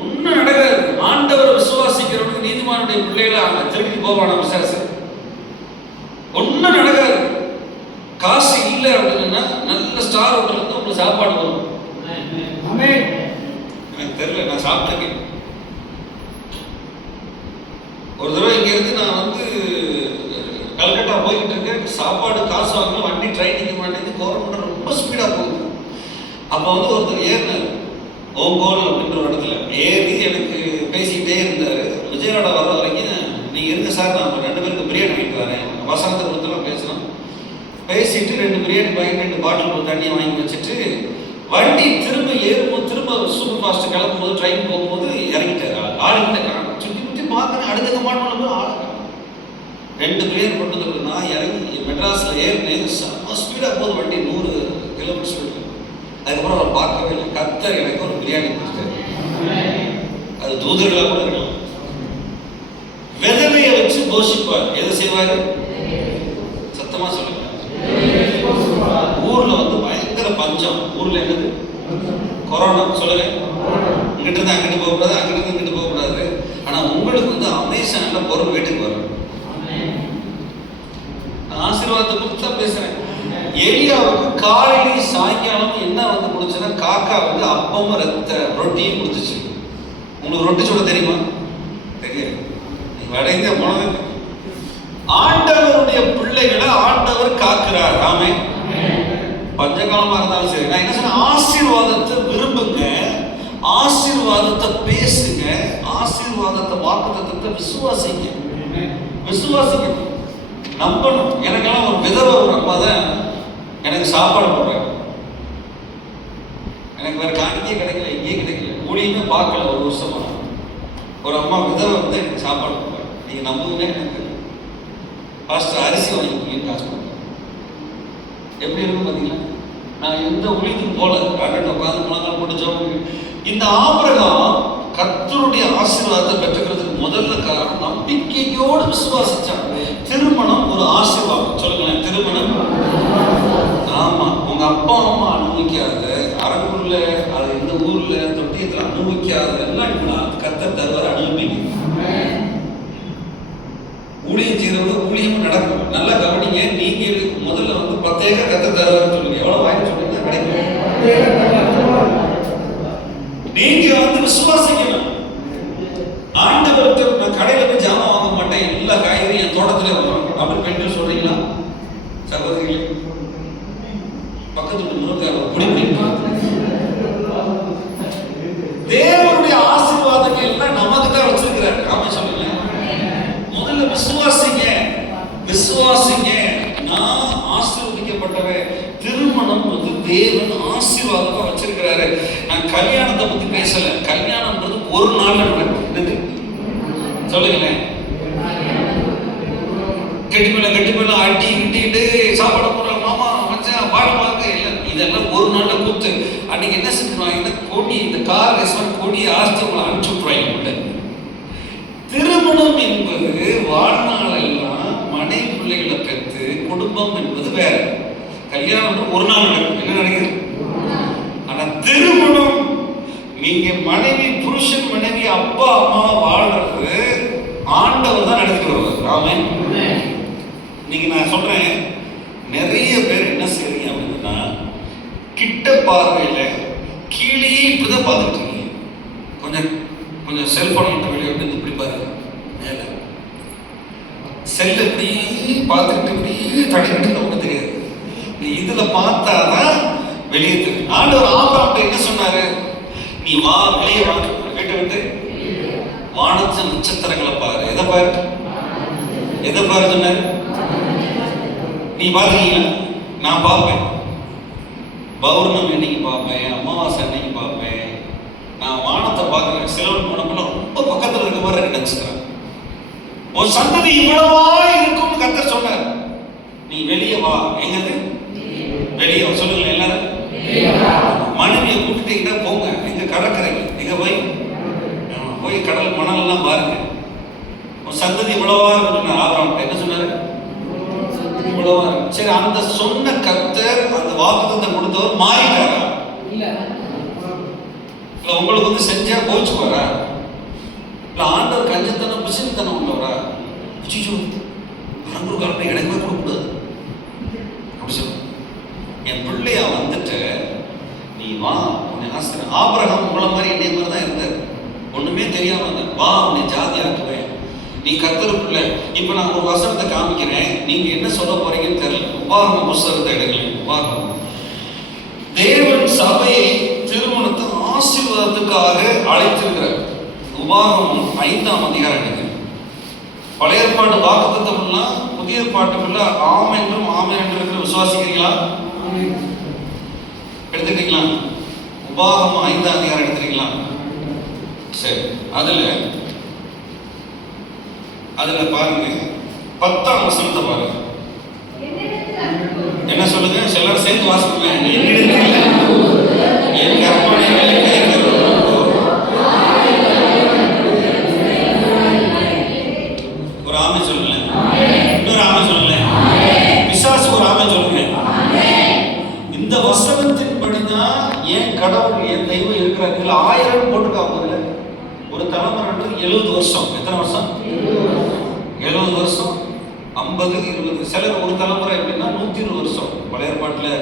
ஒன்னும் நடக்காது. ஆண்டவர் விசுவாசிக்கிறவனுக்கு நீதிமானுடைய பிள்ளைகளை அங்க திருப்பி போவான விசாரிச்சு ஒன்னும் நடக்காது. காசு இல்லை அப்படின்னா நல்ல ஸ்டார் ஹோட்டல் இருந்து உங்களுக்கு சாப்பாடு வரும். எனக்கு தெரியல, நான் சாப்பிட்டேன். ஒரு தடவை இங்க இருந்து நான் வந்து கல்கட்டா போய்கிட்டு இருக்கேன். சாப்பாடு காசு வாங்கணும், வண்டி ட்ரெயின் நிற்க மாட்டேங்குது, கவர்மெண்ட் ரொம்ப ஸ்பீடா போகுது. அப்போ வந்து ஒருத்தர் ஏறினார், ஓங்கோல் அப்படின்ற ஒரு இடத்துல ஏறி எனக்கு பேசிக்கிட்டே இருந்தார். விஜயவாடா வர வரைக்கும் நீங்கள் இருங்க சார், நான் 2 பேருக்கு பிரியாணி வாங்கிட்டு வரேன், வசனத்தை கொடுத்தெல்லாம் பேசணும். பேசிட்டு 2 பிரியாணி வாங்கி 2 பாட்டில் தண்ணியை வாங்கி வச்சுட்டு வண்டி திரும்ப ஏறும்போது, திரும்ப சூப்பர் ஃபாஸ்ட் கிளம்பும்போது, ட்ரெயின் போகும்போது இறங்கிட்டார். ஆளுங்கிட்ட காணும், சுற்றி சுற்றி பார்க்குறேன், அடுத்த கம்பார்ட்மெண்ட் ஆளு 2 பிரியாணி கொண்டு வந்து நான் இறங்கி மெட்ராஸில் ஏறினேன். செம்ம ஸ்பீடாக போகுது வண்டி, 100 கிலோமீட்டர் ஸ்பீடு. அதுக்கப்புறம் அவர் பார்க்கவே இல்லை. கர்த்தர் எனக்கு ஒரு பிரியாணி கொடுத்தாரு. அது தூதர்களாக கூட இருக்கலாம். விதவையை வச்சு போஷிப்பார். எதை செய்வாரு? சத்தமா சொல்லுங்க. ஊர்ல வந்து பயங்கர பஞ்சம். ஊர்ல என்னது? கொரோனா. சொல்லுங்க. இங்கிட்ட இருந்து அங்கிட்டு போகக்கூடாது, அங்கிட்டு இருந்து இங்கிட்டு போகக்கூடாது. ஆனா உங்களுக்கு வந்து அமேசான்ல பொருள் வீட்டுக்கு வரும். ஆசீர்வாதத்தை குறித்து தான் பேசுறேன். எலியாவுக்கு காலையில சாயங்காலம் என்ன வந்து கொடுச்சுன்னா, காக்கா வந்து அப்பமும் ரத்த ரொட்டியும் கொடுத்துச்சு. உங்களுக்கு ரொட்டி சொல்ல தெரியுமா? தெரியாது. நீங்க வடைந்த போனது. ஆண்டவருடைய பிள்ளைகளை ஆண்டவர் காக்கிறார். ஆமே. பஞ்சகாலமா இருந்தாலும் சரி. நான் என்ன சொன்ன, ஆசீர்வாதத்தை விரும்புங்க, ஆசீர்வாதத்தை பேசுங்க, ஆசீர்வாதத்தை வாக்குத்தத்தத்தை விசுவாசிங்க. விசுவாசிக்கணும், நம்பணும். எனக்கெல்லாம் ஒரு விதவை ஒரு அம்மா தான் எனக்கு சாப்பாடு போடுறாங்க. எனக்கு வேற காணிக்கே கிடைக்கல, எங்கேயும் கிடைக்கல, ஊழியுமே பார்க்கல. ஒரு வருஷமா ஒரு அம்மா விதவை வந்து எனக்கு சாப்பாடு போடுறாங்க. நீங்க நம்புவீங்க, எனக்கு பாஸ்டர் அரிசி வாங்கிக்கிங்கன்னு காசு கொடுங்க. எப்படி இருக்கும் பார்த்தீங்களா? நான் எந்த ஊழியத்துக்கு போல, காட்டு உட்காந்து முழங்கால் போட்டு ஜெபம். இந்த ஆபிரகாம் கர்த்தருடைய ஆசீர்வாதத்தை பெற்றுக்கிறதுக்கு முதல்ல காரணம் நம்பிக்கையோடு விசுவாசிச்சாங்க. திருமணம் ஒரு ஆசீர்வாதம். சொல்லுங்களேன், திருமணம். ஆமா, உங்க அப்பா அம்மா அனுபவிக்காத, அரங்குள்ள அது இந்த ஊர்ல தொட்டியத்தில் அனுபவிக்காத எல்லாம் கர்த்தர் தருவார், அனுபவிங்க. ஊழியம் செய்யறவங்க ஊழியமும் நடக்கும். நல்லா கவனிங்க. நீங்க முதல்ல வந்து 10 ஏக்கர் கர்த்தர் தருவார் சொல்லுங்க. எவ்வளவு வாங்கி சொல்லுங்க, கிடைக்கும். நீங்க வந்து விசுவாசிக்கணும். தேவனுடைய ஆசீர்வாதங்கள் எல்லாம் நமக்கு தான் வச்சிருக்கிறார். ஆமா சொல்லுங்க. முதல்ல விசுவாசிங்க, விசுவாசிங்க. நான் ஆசீர்வதிக்கப்பட்டவன். திருமணம் வந்து தேவன் ஆசீர்வாதமா வச்சிருக்கிறாரு. நான் கல்யாணத்தை பத்தி பேசல. கல்யாணம்ன்றது ஒரு நாள் நடக்குது. சொல்லுங்களேன். கெட்டி மேல அடி கிட்டிட்டு சாப்பாடு போடுறாங்க, மாமா மச்சான் பாட்டு பார்க்க இல்லை, இதெல்லாம் ஒரு நாள்ல கூத்து. அன்னைக்கு என்ன செஞ்சுருவாங்க, கோடி இந்த கார் ரெஸ்டாரண்ட் கோடியை ஆஸ்தி உங்களை அனுப்பிச்சு விட்டுருவாங்க. திருமணம் என்பது வாழ்நாள் எல்லாம் மனைவி பிள்ளைகளை பெற்று குடும்பம் என்பது வேற. கல்யாணம் ஒரு நாள் நடக்கும். என்ன நடக்குது? ஆனா திருமணம் நீங்க மனைவி புருஷன் மனைவி அப்பா அம்மா வாழ்றது ஆண்டவர் தான் நடத்திட்டு வருவார். ஆமென். நீங்க நான் சொல்றேன், நிறைய பேர் என்ன செய்றீங்க அப்படின்னா, கிட்ட பார்வையில கீழே இப்படிதான் பார்த்துட்டு இருக்கீங்க. கொஞ்சம் கொஞ்சம் செல்போன் விட்டு வெளியே விட்டு இப்படி பாருங்க, மேல செல்ல இப்படி பார்த்துக்கிட்டு இப்படி தடைக்கிட்டு நமக்கு தெரியாது. இதுல பார்த்தாதான் வெளியே தெரியும். ஆண்டவர் ஆபிரகாம்கிட்ட என்ன சொன்னாரு? நீ வா, வெளியே வா, வீட்டை விட்டு வானத்து நட்சத்திரங்களை பாரு. எதை பாரு? எதை பாரு சொன்னாரு? நீ பாத்தீங்களா? நான் பார்ப்பேன். பௌர்ணமி அன்னைக்கு பார்ப்பேன், அமாவாசை அன்னைக்கு பார்ப்பேன். நான் வானத்தை பார்க்கிறேன். சிலவன் போனப்பெல்லாம் ரொம்ப பக்கத்துல இருக்க மாதிரி நினைச்சுக்கிறேன். ஒரு சந்ததி இவ்வளவா இருக்கும்னு கர்த்தர் சொன்னார். நீ வெளியே வா. எங்கது? வெளியே வா. சொல்லுங்க எல்லாரும். மனைவியை கூப்பிட்டீங்கன்னா போங்க, எங்க கடற்கரைக்கு எங்க போய் கடல் மணல் எல்லாம் பாருங்க. ஒரு சந்ததி இவ்வளவா இருக்குன்னு ஆபிரகாம் என்ன சொன்னாரு? இவ்வளவா. சரி, அந்த சொன்ன கர்த்தர் அந்த வாக்குத்தத்தம் கொடுத்தவர் மாறிட்டாரா? இல்ல. உங்களுக்கு வந்து செஞ்சா கோச்சுக்குவாரா? இல்ல ஆண்டவர் கஞ்சத்தனம் பிசினத்தனம் உள்ளவரா? அரங்குக்காரனை எனக்குமே கொடுக்கூடாது அப்படி சொல்ல. என் பிள்ளையா வந்துட்டு நீ வா, உன்னை ஆசிரியர். ஆபிரகாம் உங்களை மாதிரி என்னைய மாதிரி தான் இருந்தார். ஒண்ணுமே தெரியாம இருந்தார். வா, உன்னை ஜாதியாக்குவேன், நீ கர்த்தருக்குள்ள. இப்ப நான் ஒரு வசனத்தை காமிக்கிறேன், நீங்க என்ன சொல்ல போறீங்கன்னு தெரியல. உபாகம புஸ்தகத்தை எடுங்களேன். உபாகமம். தேவன் சபையை திருமணத்தை ஆசீர்வாதத்துக்காக அழைத்திருக்கிறார். உபாகமம் 5ஆம் அதிகாரம் எடுங்க. பழைய ஏற்பாட்டு வாக்குத்தத்தம் எல்லாம் புதிய ஏற்பாட்டுக்குள்ள ஆம் என்றும் ஆமே என்று இருக்கிற விசுவாசிக்கிறீங்களா? எடுத்துட்டீங்களா? உபாகமம் 5ஆம் அதிகாரம் எடுத்துட்டீங்களா? சரி, அதுல பாருங்க 10ஆம் வசனத்தை பாருங்க. என்ன சொல்லுங்க? எல்லாரும் சேர்ந்து வாசிப்பேன். ஒரு ஆமை சொல்லுங்க, இன்னொரு ஆமை சொல்லுங்க, பிசாசு ஒரு ஆமை சொல்லுங்க. இந்த வசனத்தின்படிதான் ஏன் கடவுள் என் தெய்வம் இருக்கிறார். இதுல 1000 போட்டுக்காங்க. ஒரு தலைமுறை 70 வருஷம். எத்தனை வருஷம்? 70 வருஷம். 50 20. சிலர் ஒரு தலைமுறை எப்படின்னா 120 வருஷம். பழைய ஏற்பாட்டில்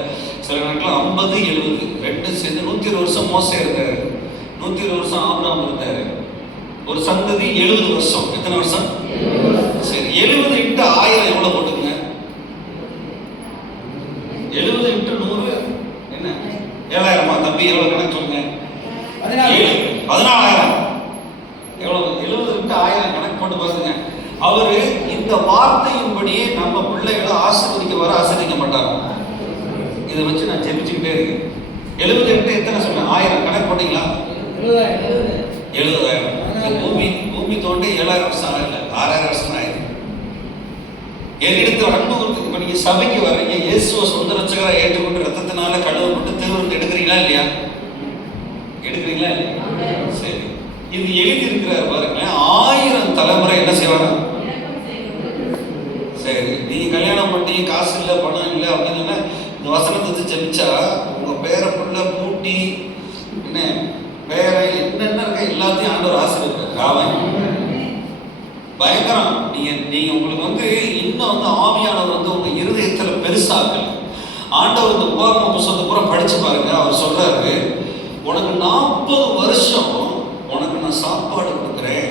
சில நாட்கள் 50 70 ரெண்டு சேர்ந்து 120 வருஷம் மோசே இருந்தாரு. 120 வருஷம் ஆபிரகாம் இருந்தாரு. ஒரு சந்ததி 70 வருஷம். எத்தனை வருஷம்? சரி, 70 × 1000 எவ்வளவு போட்டுங்க? 70 × 100 என்ன? 7000. தம்பி எவ்வளவு கணக்கு சொல்லுங்க? 14,000. எவ்வளவு? 70 × 1000 கணக்கு போட்டு பாருங்க. அவரு இந்த வார்த்தையின்படியே நம்ம பிள்ளைகளை ஆசீர்வதிக்க வர ஆசீர்வதிக்க மாட்டாங்க. இதை வச்சு நான் ஜெபிச்சுக்கிட்டே இருக்கேன். 70 × எத்தனை சொன்னேன்? 1000 கணக்கு போட்டீங்களா? 70,000. பூமி தோண்டி 7,000 வருஷம் ஆகல, 6,000 வருஷம் ஆயிடுது. என்னிடத்து அன்பு கொடுத்து இப்ப நீங்க சபைக்கு வர்றீங்க, இயேசுவை சொந்த ரட்சகரா ஏற்றுக்கொண்டு ரத்தத்தினால கழுவப்பட்டு திருவிருந்து எடுக்கிறீங்களா இல்லையா? எடுக்கிறீங்களா இல்லையா? சரி, இது எழுதி இருக்கிறார் பாருங்க. 1000 தலைமுறை என்ன செய்வாங்க? சரி, நீங்க கல்யாணம் பண்ணி காசு இல்லை பணம் இல்லை அப்படின்னு இந்த வசனத்தை ஜெபிச்சா உங்க பேர புள்ள பூட்டி என்ன வேற என்னென்ன இருக்க எல்லாத்தையும் ஆண்டவர் ஆசீர்வதிக்கிறார். பயங்கரம். நீங்க உங்களுக்கு வந்து இன்னும் வந்து ஆவியானவர் வந்து உங்க இருதயத்துல பெருசாக்கல. ஆண்டவர் இந்த உபாகம புத்தகத்தை பூரா படிச்சு பாருங்க. அவர் சொல்றாரு, உனக்கு 40 வருஷம் உனக்கு நான் சாப்பாடு கொடுக்குறேன்,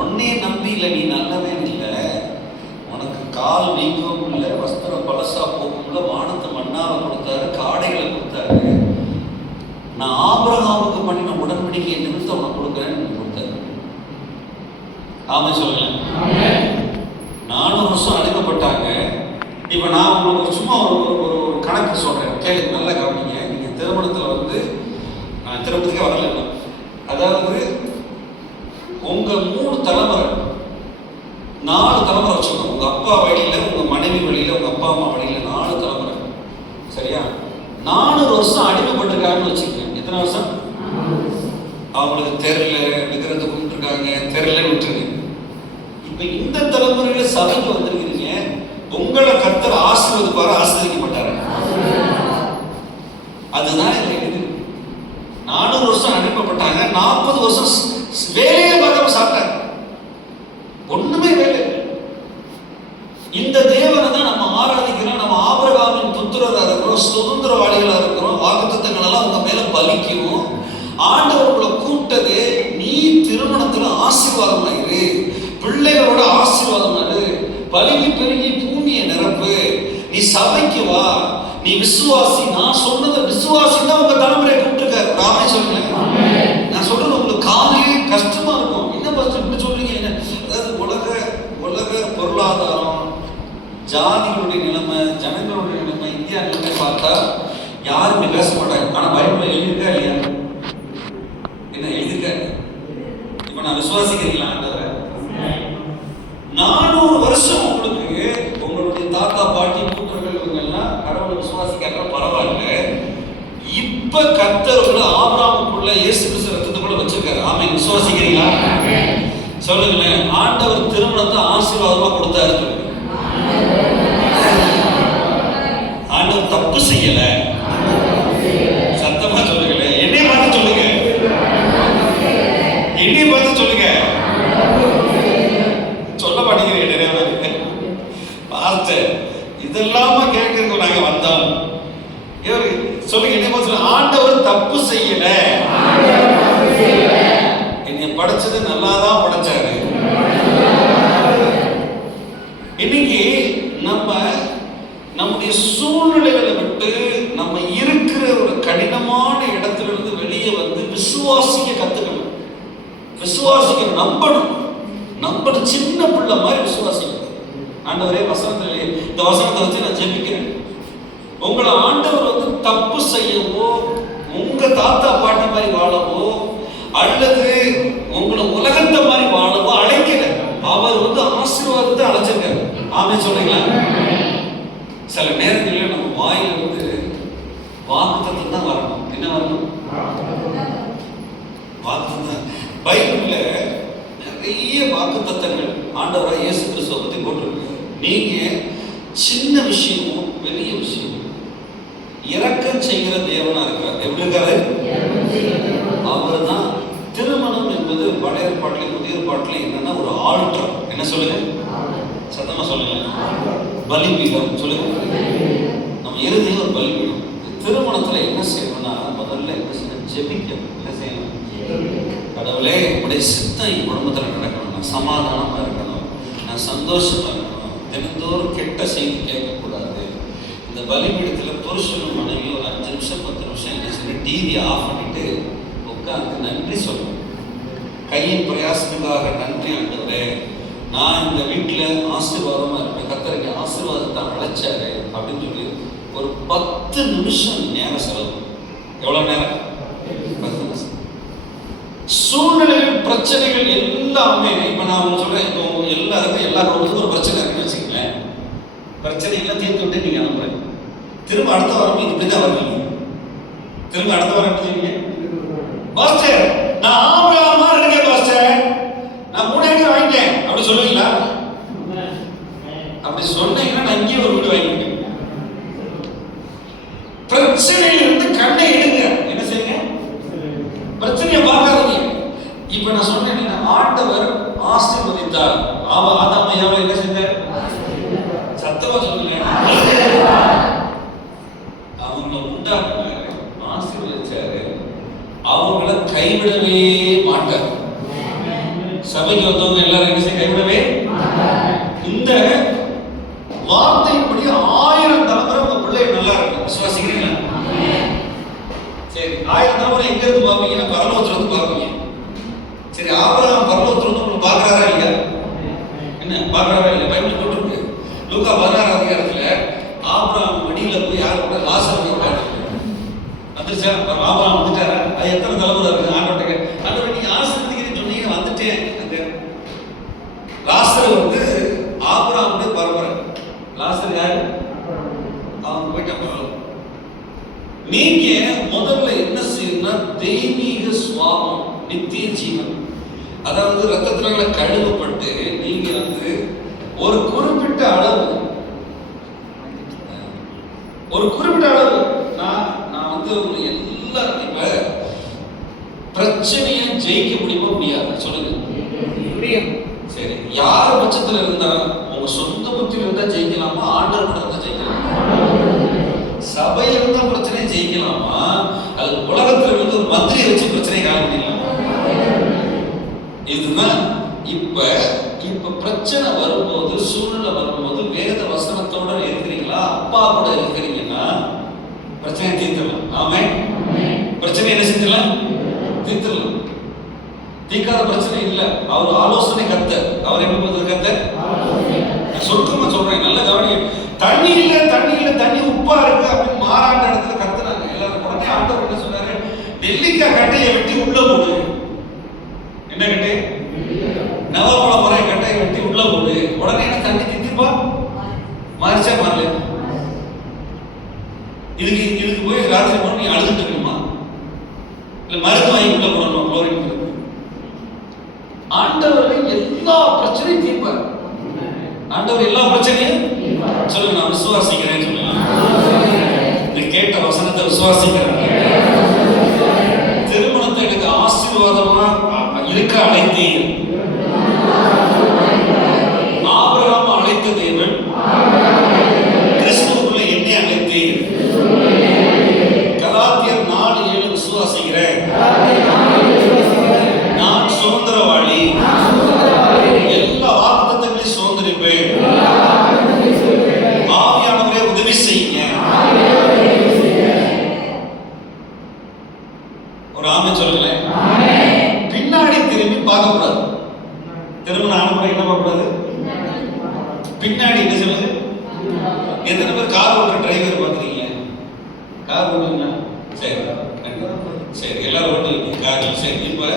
உன்னையே நம்பி இல்லை, நீ நல்லவன் இல்லை, உனக்கு கால் நீக்கவும் இல்லை, வஸ்திரம் பழசா போகவும் இல்லை, வானத்து மண்ணாவை கொடுத்தாரு, காடைகளை கொடுத்தாரு, உடன்படிக்கை நிமித்தம் உனக்கு கொடுக்குறேன்னு கொடுத்தாரு. ஆமாம் சொல்லுங்க. 400 வருஷம் அடிமைப்பட்டாங்க. இப்போ நான் உங்களுக்கு சும்மா ஒரு கணக்கு சொல்கிறேன், கேள்வி நல்லா கவனிங்க. நீங்கள் திருமணத்தில் வந்து நான் திருமணத்துக்கே வரல. அதாவது உங்கள் 3 தலைமுறை 4 தலைமுறை வச்சுக்கோங்க. உங்கள் அப்பா வழியில், உங்கள் மனைவி வழியில், உங்கள் அப்பா அம்மா வழியில் 4 தலைமுறை. சரியா? 400 வருஷம் அடிமைப்பட்டிருக்காங்கன்னு வச்சுக்கோங்க. எத்தனை வருஷம்? அவங்களுக்கு தெரியல, விக்கிரத்தை கும்பிட்டுருக்காங்க, தெரியலன்னு விட்டுருங்க. இப்போ இந்த தலைமுறையில சபைக்கு வந்திருக்கிறீங்க. உங்களை கர்த்தர் ஆசீர்வதிப்பாரா, ஆசீர்வதிக்க மாட்டாரா? அதுதான் இது. 400 வருஷம் அனுப்பப்பட்டாங்க, 40 வருஷம் வேலையை பார்க்காம சாப்பிட்டாங்க. ஒண்ணுமே வேலை. இந்த தேவனை தான் நம்ம ஆராதிக்கிறோம். நம்ம ஆபிரகாமின் புத்திரராக இருக்கிறோம், சுதந்திரவாளிகளா இருக்கிறோம். வாக்குத்தத்தங்கள் எல்லாம் உங்க மேல பலிக்கும். ஆண்டவர் உங்களை கூப்பிட்டது, நீ திருமணத்துல ஆசீர்வாதம் ஆயிரு, பிள்ளைகளோட ஆசீர்வாதம் ஆயிரு, பலிக்கு பெருகி பூமியை நிரப்பு, நீ சபைக்கு வா, நீ விசுவாசி. நான் சொன்னதை விசுவாசி தான் உங்க தலைமுறையை கூப்பிட்டுருக்காரு. ராமே சொல்லுங்க. நான் சொல்றது உங்களுக்கு காலையே கஷ்டமா இருக்கும். என்ன பஸ்ட் இப்படி சொல்றீங்க? என்ன அதாவது உலக பொருளாதாரம், ஜாதிகளுடைய நிலைமை, ஜனங்களுடைய நிலைமை, இந்தியா நிலைமை பார்த்தா யாருமே பேச மாட்டாங்க. ஆனா பைபிள் எழுதியிருக்கா இல்லையா? என்ன எழுதியிருக்காரு? இப்ப நான் விசுவாசிக்கிறீங்களா? 400 வருஷம் உங்களுக்கு உங்களுடைய தாத்தா பாட்டி மூத்தர்கள் இவங்க எல்லாம் கடவுளை விசுவாசிக்காக பரவாயில்ல. இப்ப கர்த்தர் ஆபிரகாமுக்குள்ள இயேசு கிறிஸ்து ரத்தத்துக்குள்ள வச்சிருக்காரு. ஆமென். விசுவாசிக்கிறீங்களா? சொல்லுங்களேன். ஆண்டவர் திருமணத்தை ஆசீர்வாதமா கொடுத்தாரு. ஆண்டவர் தப்பு செய்யல. சத்தமா சொல்லுங்க. என்னைய பார்த்து சொல்லுங்க. என்னைய பார்த்து சொல்லுங்க. சொல்ல மாட்டேங்கிறீங்க. நிறைய பேர் பார்த்து இதெல்லாம கேட்கறதுக்கு நாங்க வந்தோம். இவர் சொல்லுங்க. என்னைய பார்த்து சொல்லுங்க. ஆண்டவர் தப்பு செய்யல. என்னை படைச்சது நல்லாதான் படைச்சாரு. இன்னைக்கு நம்முடைய சூழ்நிலைகளை விட்டு நம்ம இருக்கிற ஒரு கடினமான இடத்துல இருந்து வெளியே வந்து விசுவாசிக்க கத்துக்கணும். விசுவாசிக்க நம்பணும். சின்ன பிள்ளை மாதிரி விசுவாசிக்கணும். ஆண்டவரே வசனத்திலே இந்த வசனத்தை வச்சு நான் ஜெபிக்கிறேன். உங்களை ஆண்டவர் வந்து தப்பு செய்யவோ, உங்க தாத்தா பாட்டி மாதிரி வாழவோ, அல்லது உங்களை உலகத்தை மாதிரி வாழவோ அழைக்கல. அவர் வந்து ஆசீர்வாதத்தை அழைச்சிருக்காரு. ஆமென் சொல்றீங்களா? சில நேரங்களில் நம்ம வாயில வந்து வாக்குத்தத்தம் தான் வரணும். என்ன வரணும்? வாக்குத்தத்தம். பைபிள்ல நிறைய வாக்குத்தத்தங்கள் ஆண்டவராக இயேசு கிறிஸ்துவை பத்தி போட்டிருக்கு. நீங்க சின்ன விஷயமும் பெரிய விஷயமும் இரக்கம் செய்கிற தேவனா இருக்கிறார். எப்படி இருக்காரு? அவர் தான். திருமணம் என்பது பழைய ஏற்பாட்டிலையும் புதிய ஏற்பாட்டிலையும் என்னன்னா ஒரு ஆல்டர். என்ன சொல்லுங்க? சத்தமா சொல்லுங்க. பலிபீடம். சொல்லுங்க. நம்ம இறுதியில் ஒரு பலிபீடம். திருமணத்துல என்ன செய்யணும்னா முதல்ல என்ன செய்யணும்? ஜெபிக்கணும். என்ன செய்யணும்? கடவுளே, உடைய சித்தம் என் குடும்பத்தில் நடக்கணும், நான் சமாதானமா இருக்கணும், நான் சந்தோஷமா இருக்கணும், தினந்தோறும் கெட்ட செய்தி கேட்கக்கூடாது. இந்த பலிபீடத்தில் புருஷனும் மனைவி ஒரு 5 நிமிஷம் 10 நிமிஷம் என்ன செய்யணும்? டிவி ஆஃப் பண்ணிட்டு உட்காந்து நன்றி சொல்லணும். கையின் பிரயாசத்துக்காக நன்றி ஆண்டவரே, நான் இந்த வீட்டில் ஆசீர்வாதமா இருப்பேன், கர்த்தருக்கு ஆசீர்வாதத்தை அழைச்சாரு அப்படின்னு சொல்லி ஒரு 10 நிமிஷம் நேரம் செலவு. எவ்வளவு நேரம்? 10 நிமிஷம். சூழ்நிலைகள், பிரச்சனைகள் எல்லாமே இப்ப நான் சொல்றேன். இப்போ எல்லாருக்கும் ஒரு பிரச்சனை இருக்குன்னு வச்சுக்கங்களேன். பிரச்சனை எல்லாம் தீர்த்து விட்டு நீங்க அனுப்புறேன். திரும்ப அடுத்த வாரம் இப்படிதான் வருவீங்க. திரும்ப அடுத்த வாரம் எப்படி செய்வீங்க? பாஸ்டர், நான் ஆபிரகாமா இருக்கேன் பாஸ்டர், நான் 3 ஏக்கர் வாங்கிட்டேன் அப்படி சொல்லுவீங்களா? அப்படி சொன்னீங்கன்னா நான் இங்கே ஒரு வீடு வாங்கிட்டேன். பிரச்சனையிலிருந்து கண்ணை எடுங்க. என்ன செய்யுங்க? பிரச்சனையை பார்க்காதீங்க. இப்ப நான் சொன்னேன், ஆண்டவர் ஆசீர்வதித்தார். ஆதாம் ஐயாவை என்ன செஞ்சார்? சத்தமா சொல்லுங்க. அவங்க உண்டாக்குனாரு, ஆசீர்வதிச்சாரு, அவங்கள கைவிடவே மாட்டார். சபைக்கு வந்தவங்க எல்லாரும் என்ன செய்ய? கைவிடவே. இந்த வார்த்தைப்படி 1000 தலைமுறை உங்க பிள்ளை நல்லா இருக்கும். விசுவாசிக்கிறீங்களா? சரி, 1000 தலைமுறை எங்க இருந்து பார்ப்பீங்கன்னா பரலோகத்துல இருந்து பார்ப்பீங்க. சரி, ஆபிரகாம் பரலோகத்துல இருந்து உங்களை பார்க்கறாரா இல்லையா? என்ன பார்க்கறாரா இல்லையா? பைபிள் போட்டுருக்கு. லூக்கா 16 அதிகாரத்துல ஆபிரகாம் மடியில போய் யார் கூட லாசரை காட்டுறாங்க. வந்துருச்சா? ஆபிரகாம் வந்துட்டாரா? அது எத்தனை தலைமுறை இருக்கு? ஆண்டவர்கிட்ட ஆண்டவர் நீங்க ஆசீர்வதிக்கிறேன்னு சொன்னீங்க, வந்துட்டேன். அந்த லாசர் வந்து ஆபிரகாமுடைய பரம்பரை. லாசர் யாரு? அவன் போயிட்டான். நீங்க முதல்ல என்ன செய்யணும்னா தெய்வீக சுவாபம், நித்திய ஜீவன், அதாவது ரத்தத்தினால கழுவப்பட்டு நீங்க வந்து ஒரு குறிப்பிட்ட அளவு நான் வந்து எல்லா இப்ப பிரச்சனையை ஜெயிக்க முடியுமா முடியாது சொல்லுங்க. சரி, யார் பட்சத்துல இருந்தா உங்க சொந்த புத்தியில இருந்தா ஜெயிக்கலாமா, ஆண்டவர் கூட இருந்தா ஜெயிக்கலாமா? சபையில இருந்தா பிரச்சனையை ஜெயிக்கலாமா, அது உலகத்துல இருந்து ஒரு மந்திரியை வச்சு பிரச்சனையை காண முடியலாமா? இதுதான் இப்ப பிரச்சனை வரும்போது, சூழ்நிலை வரும்போது வேத வசனத்தோட இருக்கிறீங்களா, அப்பா கூட இருக்கிறீங்கன்னா பிரச்சனையை தீர்த்துடலாம். ஆமென். பிரச்சனை என்ன செஞ்சிடலாம்? தீர்த்துடலாம். தீர்க்காத பிரச்சனை இல்லை. அவர் ஆலோசனை கத்த. அவர் என்ன பண்றது? கத்த. சொற்கமா சொல்றேன், நல்ல கவனி. தண்ணி இல்ல தண்ணி உப்பா இருக்கு அப்படின்னு மாறாண்ட இடத்துல கத்துனாங்க எல்லாரும். உடனே ஆண்டவர் என்ன சொன்னாரு? நெல்லிக்காய் கட்டையை வெட்டி உள்ள போடு. என்ன கட்டை? நவமல மரம் கட்டையை வெட்டி உள்ள போடு. உடனே என்ன தண்ணி தித்திப்பா மாறிச்சா மாறல? இதுக்கு போய் ராத்திரி போன நீ அழுதுட்டு இருக்கணுமா? இல்ல மருந்து வாங்கி உள்ள போடணுமா? குளோரின். ஆண்டவர் எல்லா பிரச்சனையும் தீர்ப்பார். ஆண்டவர் எல்லா பிரச்சனையும் சொல்லுங்க. நான் விசுவாசிக்கிறேன் சொல்லுங்க. இந்த கேட்ட வசனத்தை விசுவாசிக்கிறேன். திருமணத்தை எனக்கு ஆசீர்வாதமா இருக்க அழைத்தீர். ஆபிரகாம் அழைத்த தேவன் கிறிஸ்துவுக்குள்ள என்னை அழைத்தீர். கலாத்தியர் 4:7 விசுவாசிக்கிறேன். நான் சுதந்திரவாளி, எல்லா வாக்குத்தத்தங்களையும் சுதந்திரிப்பேன். ஆவியானவரே உதவி செய்யுங்க. ஒரு ஆமென் சொல்லுங்களேன். பின்னாடி திரும்பி பார்க்க கூடாது. திருமணம் ஆனவரை என்ன பார்க்கக்கூடாது? பின்னாடி என்ன சொல்லுது? எத்தனை பேர் கார் ஓட்டுற டிரைவர் பார்த்துருக்கீங்க? கார் ஓட்டுவீங்களா? சரி எல்லாரும் ஓட்டுவீங்க கார். சரி, இப்ப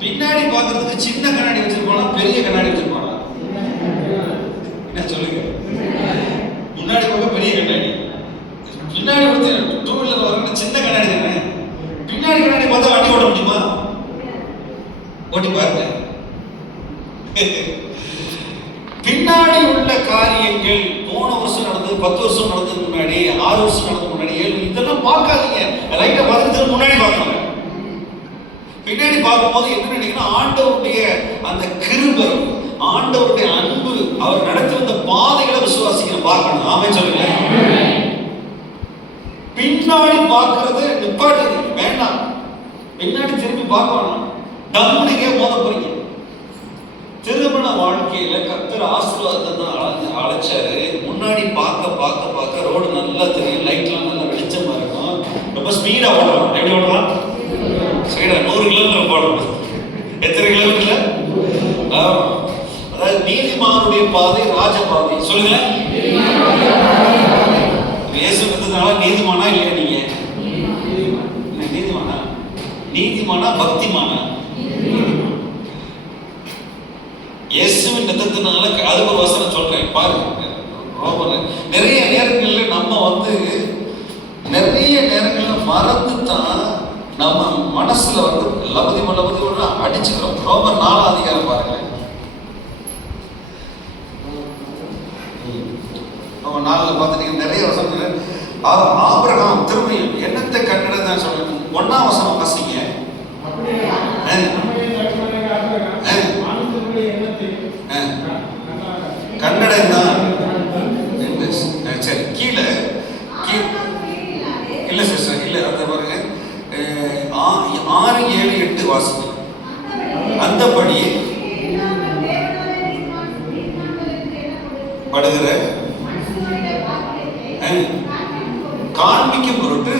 பின்னாடி பார்க்கறதுக்கு சின்ன கண்ணாடி வச்சிருப்பானா, பெரிய கண்ணாடி வச்சிருப்பானா? என்ன சொல்லுங்க. முன்னாடி பார்க்க பெரிய கண்ணாடி, பின்னாடி வந்து 2 வீலர் வரணும் சின்ன கண்ணாடி தானே. பின்னாடி கண்ணாடி பார்த்தா வண்டி ஓட முடியுமா? ஓட்டி பாருங்க. பின்னாடி உள்ள காரியங்கள் போன வருஷம் நடந்தது, 10 வருஷம் நடந்ததுக்கு முன்னாடி, 6 வருஷம் நடந்ததுக்கு முன்னாடி, 7 இதெல்லாம் பார்க்காதீங்க. லைட்டை பார்த்துட்டு முன்னாடி பார்க்கணும். பின்னாடி பார்க்கும்போது என்ன நினைக்கணும்? ஆண்டவருடைய அந்த கிருபை, ஆண்டவருடைய அன்பு, அவர் நடத்தி வந்த பாதைகளை விசுவாசிக்கிற பார்க்கணும். ஆமென் சொல்லுங்க. பின்னாடி பார்க்கறது நிப்பாட்டு வேண்டாம். பின்னாடி திரும்பி பார்க்கணும். டம்முனிக்கே மோத போறீங்க. திருமண வாழ்க்கையில கர்த்தர் ஆசீர்வாதத்தை தான் அழைச்சாரு. முன்னாடி பார்க்க ரோடு நல்லா தெரியும், லைட்லாம் நல்லா வெளிச்சமா இருக்கும். ரொம்ப ஸ்பீடா ஓடலாம். எப்படி ஓடலாம்? ஸ்பீடா 100 கிலோமீட்டர் போடணும். எத்தனை கிலோமீட்டர்ல? அதாவது நீதிமானுடைய பாதை ராஜபாதை. சொல்லுங்க. இயேசு வந்ததுனால நீதிமானா இல்லையா? நீங்க நீதிமானா பக்திமானா? இயேசுவின் ரத்தத்தினால. அதுக்கு ஒரு வசனம் சொல்றேன் பாருங்க. நிறைய நேரங்களில் நம்ம வந்து நிறைய நேரங்களில் மறந்து தான் நம்ம மனசுல வந்து லபதி அடிச்சுக்கிறோம். ரோமர் 4 அதிகாரம் பாருங்க. ரோமர் 4 பார்த்துட்டீங்க நிறைய வசனங்கள். ஆபிரகாம் திரும்பியும் என்னத்தை கண்டடைந்தான் தான் சொல்லணும். 1ஆம் வசனம் வாசிங்க. கண்டடைந்தான். சரி, கீழே இல்ல சிஸ்டர், இல்ல அந்த பாருங்க 6, 7, 8 வாசிங்க. அந்தபடி படுகிற காண்பிக்கும் பொருட்டு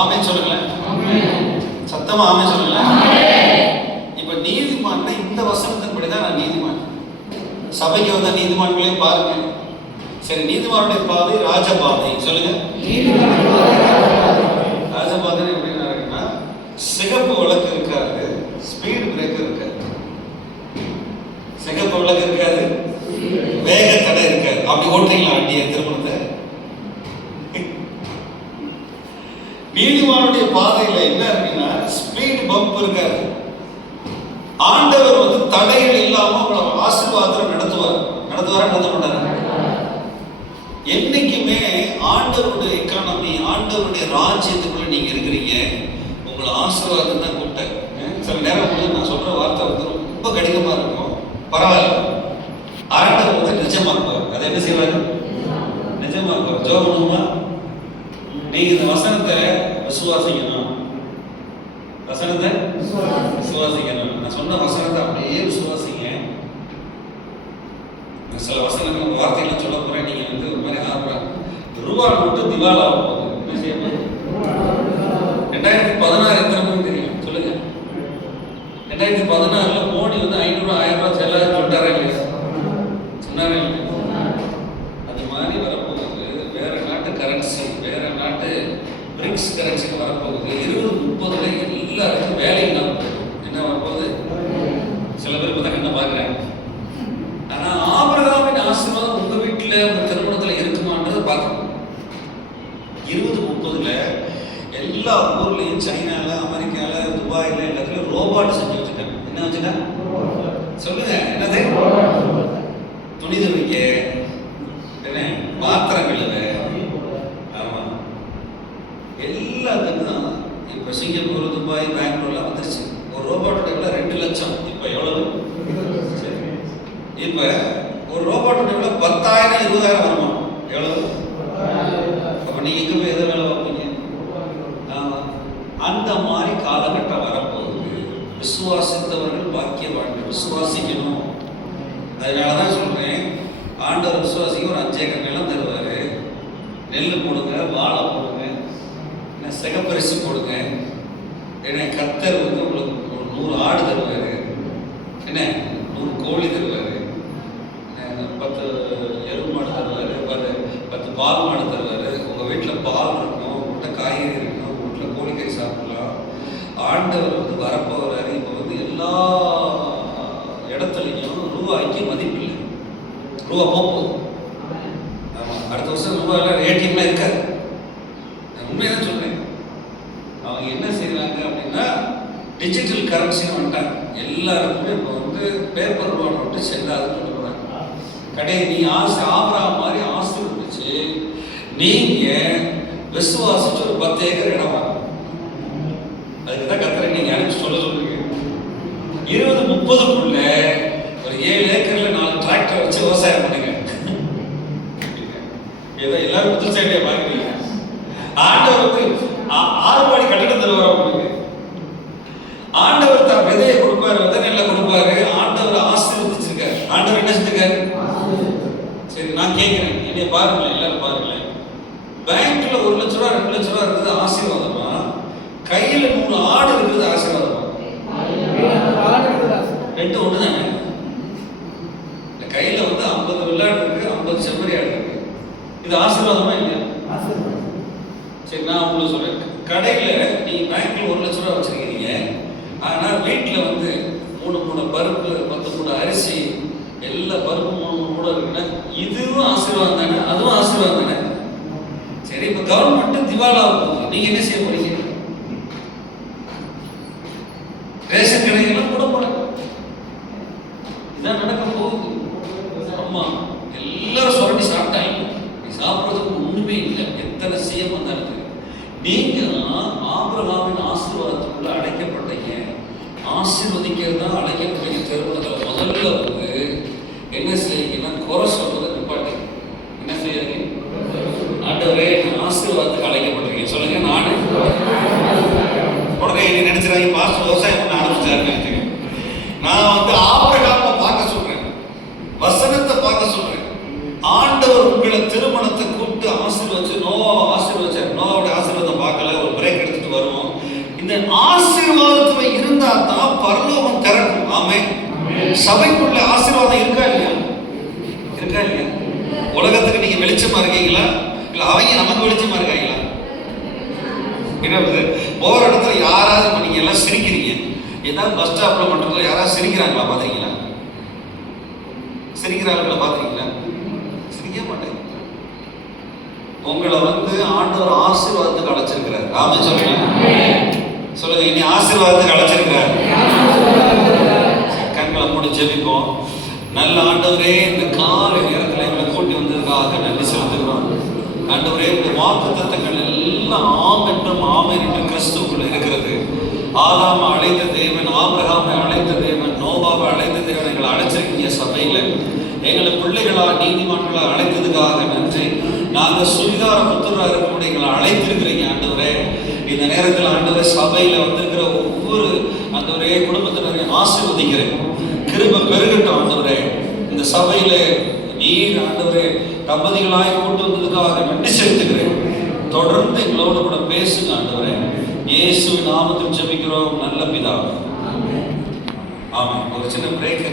ஆமென் சொல்லுங்களேன். சத்தமா ஆமென் சொல்லுங்களேன். இப்ப நீதிமான் இந்த வசனத்தின்படி தான் நான் நீதிமான். சபைக்கு வந்த நீதிமான்களையும் பாருங்க. சரி, நீதிமானுடைய பாதை ராஜபாதை. சொல்லுங்க, ராஜபாதை எப்படின்னா இருக்குன்னா, சிகப்பு விளக்கு இருக்காது, ஸ்பீடு பிரேக்கர் இருக்காது. சிகப்பு விளக்கு இருக்காது, வேக தடை இருக்காது. அப்படி ஓட்டுறீங்களா வண்டியை திருமணத்தை? நீதிமானுடைய பாதையில என்ன இருக்குன்னா, ஸ்பீட் பம்ப் இருக்காது. ஆண்டவர் தடைகள் இல்லாம உங்களை ஆசீர்வாதம் நடத்துவார். நடத்த மாட்டாரு. என்னைக்குமே ஆண்டவருடைய எக்கானமி, ஆண்டவருடைய ராஜ்யத்துக்குள்ள நீங்க இருக்கிறீங்க. உங்களை ஆசீர்வாதம் தான் கூப்பிட்டேன். சில நேரம் நான் சொல்ற வார்த்தை ரொம்ப கடினமா இருக்கும், பரவாயில்ல. ஆண்டவர் நிஜமா இருப்பார். அதை என்ன செய்வாரு? நிஜமா இருப்பார். ஜெபம் பண்ணுமா? நீங்க இந்த வசனத்தை விசுவாசிக்கணும். வசனத்தை விசுவாசிக்கணும். நான் சொன்ன வசனத்தை அப்படியே விசுவாசிங்க. சில வசனங்கள் வார்த்தைகள் சொல்ல போறேன். நீங்க ஒரு மாதிரி ரூபா நோட்டு திவால் ஆக போகுது. என்ன செய்ய போகுது? 2016 எத்தனை பேருக்கு தெரியும்? சொல்லுங்க. 2016 மோடி 500 1000 ரூபாய் செலவு சொல்லிட்டாரா இல்லையா? சொன்னாரா இல்லையா? அது மாதிரி வரப்போகுது. வேற நாட்டு கரன்சி, வேற நாட்டு பிரிக்ஸ் கரன்சிக்கு வரப்போகுது. 2030 எல்லாருக்கும் வேலை இல்லாம என்ன வரப்போகுது? சில பேர் பார்த்தா என்ன பார்க்குறேன். ஆனா ஆபிரகாமின் ஆசீர்வாதம் உங்க வீட்டில் உங்க திருமணத்தில் இருக்குமான்றது பார்க்கணும். 2030 எல்லா ஊர்லயும், சைனால, அமெரிக்கால, துபாயில எல்லாத்துலயும் ரோபாட் செஞ்சு வச்சுட்டாங்க. என்ன வச்சுட்டாங்க? சொல்லுங்க, என்னது? துணி துவைக்க, என்ன பாத்திரம் கழுவ, ஆமா, எல்லாத்துக்கும் இப்ப சிங்கப்பூர், துபாய், பெங்களூர்லாம் வந்துருச்சு. ஒரு ரோபோட்டோட விலை 2 லட்சம். இப்ப எவ்வளவு? இப்ப ஒரு ரோபோட்டோட விலை 10,000 20,000 வருமா? எவ்வளவு? அப்ப நீங்க எங்க போய் எதை வேலை பார்ப்பீங்க? அந்த மாதிரி காலகட்டம் வரப்போகுது. விசுவாசித்தவர்கள் பாக்கியவான்கள். விசுவாசிக்கணும். அதனாலதான் சொல்றேன், ஆண்டவர் விசுவாசிக்க ஒரு 5 ஏக்கர் நிலம் தருவாரு. நெல் போடுங்க, வாழை போடுங்க, சிகப்பரிசி போடுங்க. ஏன்னா கர்த்தர் உங்களுக்கு ஒரு 100 ஆடு தருவாரு, என்ன 100 கோழி தருவாரு, 10 எருமை மாடு தருவாரு, 10 பால் மாடு தருவாரு. உங்க வீட்டில் பால் இருக்கும், உங்கள்கிட்ட காய்கறி இருக்கும், உங்க வீட்டில் கோழிக்கறி சாப்பிடலாம். ஆண்டவர் வரப்போகிறாரு. இப்போ எல்லா இடத்துலையும் ரூபாய்க்கு மதிப்பு இல்லை. ரூபா போகுது. ஆமாம், அடுத்த வருஷம் ரூபாயில் ஏடிஎம்லாம் இருக்காது. நான் உண்மையாக சொல்றேன். அவங்க என்ன செய்யறாங்க அப்படின்னா, டிஜிட்டல் கரன்சின்னு வந்துட்டாங்க. எல்லாருக்குமே இப்போ பேப்பர் ரூபா நோட்டு செல்லாதுன்னு சொல்ல போறாங்க. கடை நீ ஆபிரகாம் மாதிரி ஆசீர்வதிச்சு நீங்க விசுவாசிச்சு ஒரு 10 ஏக்கர் இடம் வாங்க. அதுக்குதான் கர்த்தரை நீங்க அனுப்பிச்சு சொல்ல சொல்றீங்க. 2030 ஒரு 7 ஏக்கர்ல 4 டிராக்டர் வச்சு விவசாயம் பண்ணுங்க. ஏதோ எல்லாரும் புதுசாக பாக்குறீங்க. ஆண்டவர் 6 மாடி கட்டிடம் தருவார் உங்களுக்கு. ஆண்டவர் தான் விதையை கொடுப்பாரு, விதை நெல்லை கொடுப்பாரு. ஆண்டவர் ஆசீர்வதிச்சிருக்காரு. ஆண்டவர் என்ன செஞ்சிருக்காரு? சரி, நான் கேட்கிறேன், என்னைய பாருங்களேன், எல்லாரும் பாருங்களேன். பேங்க்ல 1 லட்ச ரூபா 2 லட்ச ரூபா இருக்குது ஆசீர்வாதமா? கையில 3 ஆடு இருக்குது ஆசீர்வாதமா? ரெண்டு ஒன்று தானே. கையில 50 வெள்ளாடு இருக்கு, 50 செம்மறி ஆடு இருக்கு. இது ஆசீர்வாதமா இல்லையா? சரி, நான் உங்களுக்கு சொல்றேன். கடையில நீ பேங்க்ல 1 லட்ச ரூபா வச்சிருக்கீங்க, ஆனா வீட்டுல 3 மூணு பருப்பு, 10 மூணு அரிசி, எல்லா பருப்பு 3 மூணு இருக்குன்னா இதுவும் ஆசீர்வாதம் தானே, அதுவும் ஆசீர்வாதம் தானே. சரி, இப்ப கவர்மெண்ட் திவாலாக போகுது. நீங்க என்ன செய்ய போறீங்க? ரேஷன் கடைகள்லாம் கூட போறாங்க. இதான் நடக்க போகுது. ஆமா, எல்லாரும் சுரண்டி சாப்பிட்டாங்க. நீ சாப்பிட்றதுக்கு ஒண்ணுமே இல்லை. எத்தனை சிஎம் வந்தாலும் நீங்க ஆபிரகாமின் ஆசீர்வாதத்துக்குள்ள அழைக்கப்பட்டீங்க. ஆசீர்வதிக்கிறது தான் அழைக்கப்பட்டீங்க. திருமணத்தில் முதல்ல என்ன செய்யுங்கன்னா, குறை சொல்றதை நிப்பாட்டி என்ன செய்யுங்க? ஆண்டவரே, ஆசீர்வாதத்துக்கு அழைக்கப்பட்டிருக்கீங்க சொல்லுங்க. நானு உடனே என்ன நினைச்சிடாங்க, பாஸ்டர் விவசாயம் பண்ண ஆரம்பிச்சாரு. நான் ஆபிரகாமை பார்க்க சொல்றேன், வசனத்தை பார்க்க சொல்றேன். ஆண்டவர் உங்களை திருமணத்தை கூப்பிட்டு ஆசீர்வதிச்சு, நோவா ஆசீர்வதிச்சார். நோவாவுடைய ஆசீர்வாதம் பார்க்கல, ஒரு பிரேக் எடுத்து இருந்தா தான் பரலோகம் திறக்கும். ஆமே. சபைக்குள்ள ஆசீர்வாதம் இருக்கா இல்லையா? இருக்கா இல்லையா? உலகத்துக்கு நீங்க வெளிச்சமா இருக்கீங்களா, இல்ல அவங்க நமக்கு வெளிச்சமா இருக்காங்களா? என்ன போற இடத்துல யாராவது இப்ப நீங்க எல்லாம் சிரிக்கிறீங்க, ஏதாவது பஸ் ஸ்டாப்ல பண்றதுல யாராவது சிரிக்கிறாங்களா பாத்தீங்களா? சிரிக்கிறாங்களா பாத்தீங்களா? சிரிக்க மாட்டேங்க. உங்களை ஆண்டவர் ஆசீர்வாதத்துக்கு அழைச்சிருக்கிறார். ஆமே சொல்லுங்க. சொல்லுங்க, இனி ஆசீர்வாதத்துக்கு அழைச்சிருக்கிறார். கண்களை மூடி ஜெபிப்போம். நல்ல ஆண்டவரே, இந்த காலை நேரத்தில் எங்களை கூட்டி வந்ததுக்காக நன்றி செலுத்துகிறோம். ஆண்டவரே, இந்த வாக்குத்தத்தங்கள் எல்லாம் ஆம் என்றும் ஆமென் என்று கிறிஸ்துவுக்குள்ள இருக்கிறது. ஆதாமை அழைத்த தேவன், ஆபிரகாமை அழைத்த தேவன், நோவாவை அழைத்த தேவன் எங்களை அழைச்சிருக்கீங்க. சபையில எங்களை பிள்ளைகளா நீதிமன்றங்களா அழைத்ததுக்காக நன்றி. நாங்கள் சுவிகார புத்தராக இருக்கக்கூடிய எங்களை அழைத்திருக்கிறீங்க ஆண்டவரே. இந்த நேரத்தில் ஆண்டவரே, சபையில வந்திருக்கிற ஒவ்வொரு ஆண்டவரே குடும்பத்தினரையும் ஆசீர்வதிக்கிறேன். கிருபை பெருகட்டும் ஆண்டவரே. இந்த சபையில நீர் ஆண்டவரே தம்பதிகளாய் கூட்டு வந்ததுக்காக நன்றி செலுத்துகிறேன். தொடர்ந்து எங்களோடு கூட பேசுங்க ஆண்டவரே. இயேசு நாமத்தில் ஜெபிக்கிறோம் நல்ல பிதாவே. ஆமென். ஒரு சின்ன பிரேக்.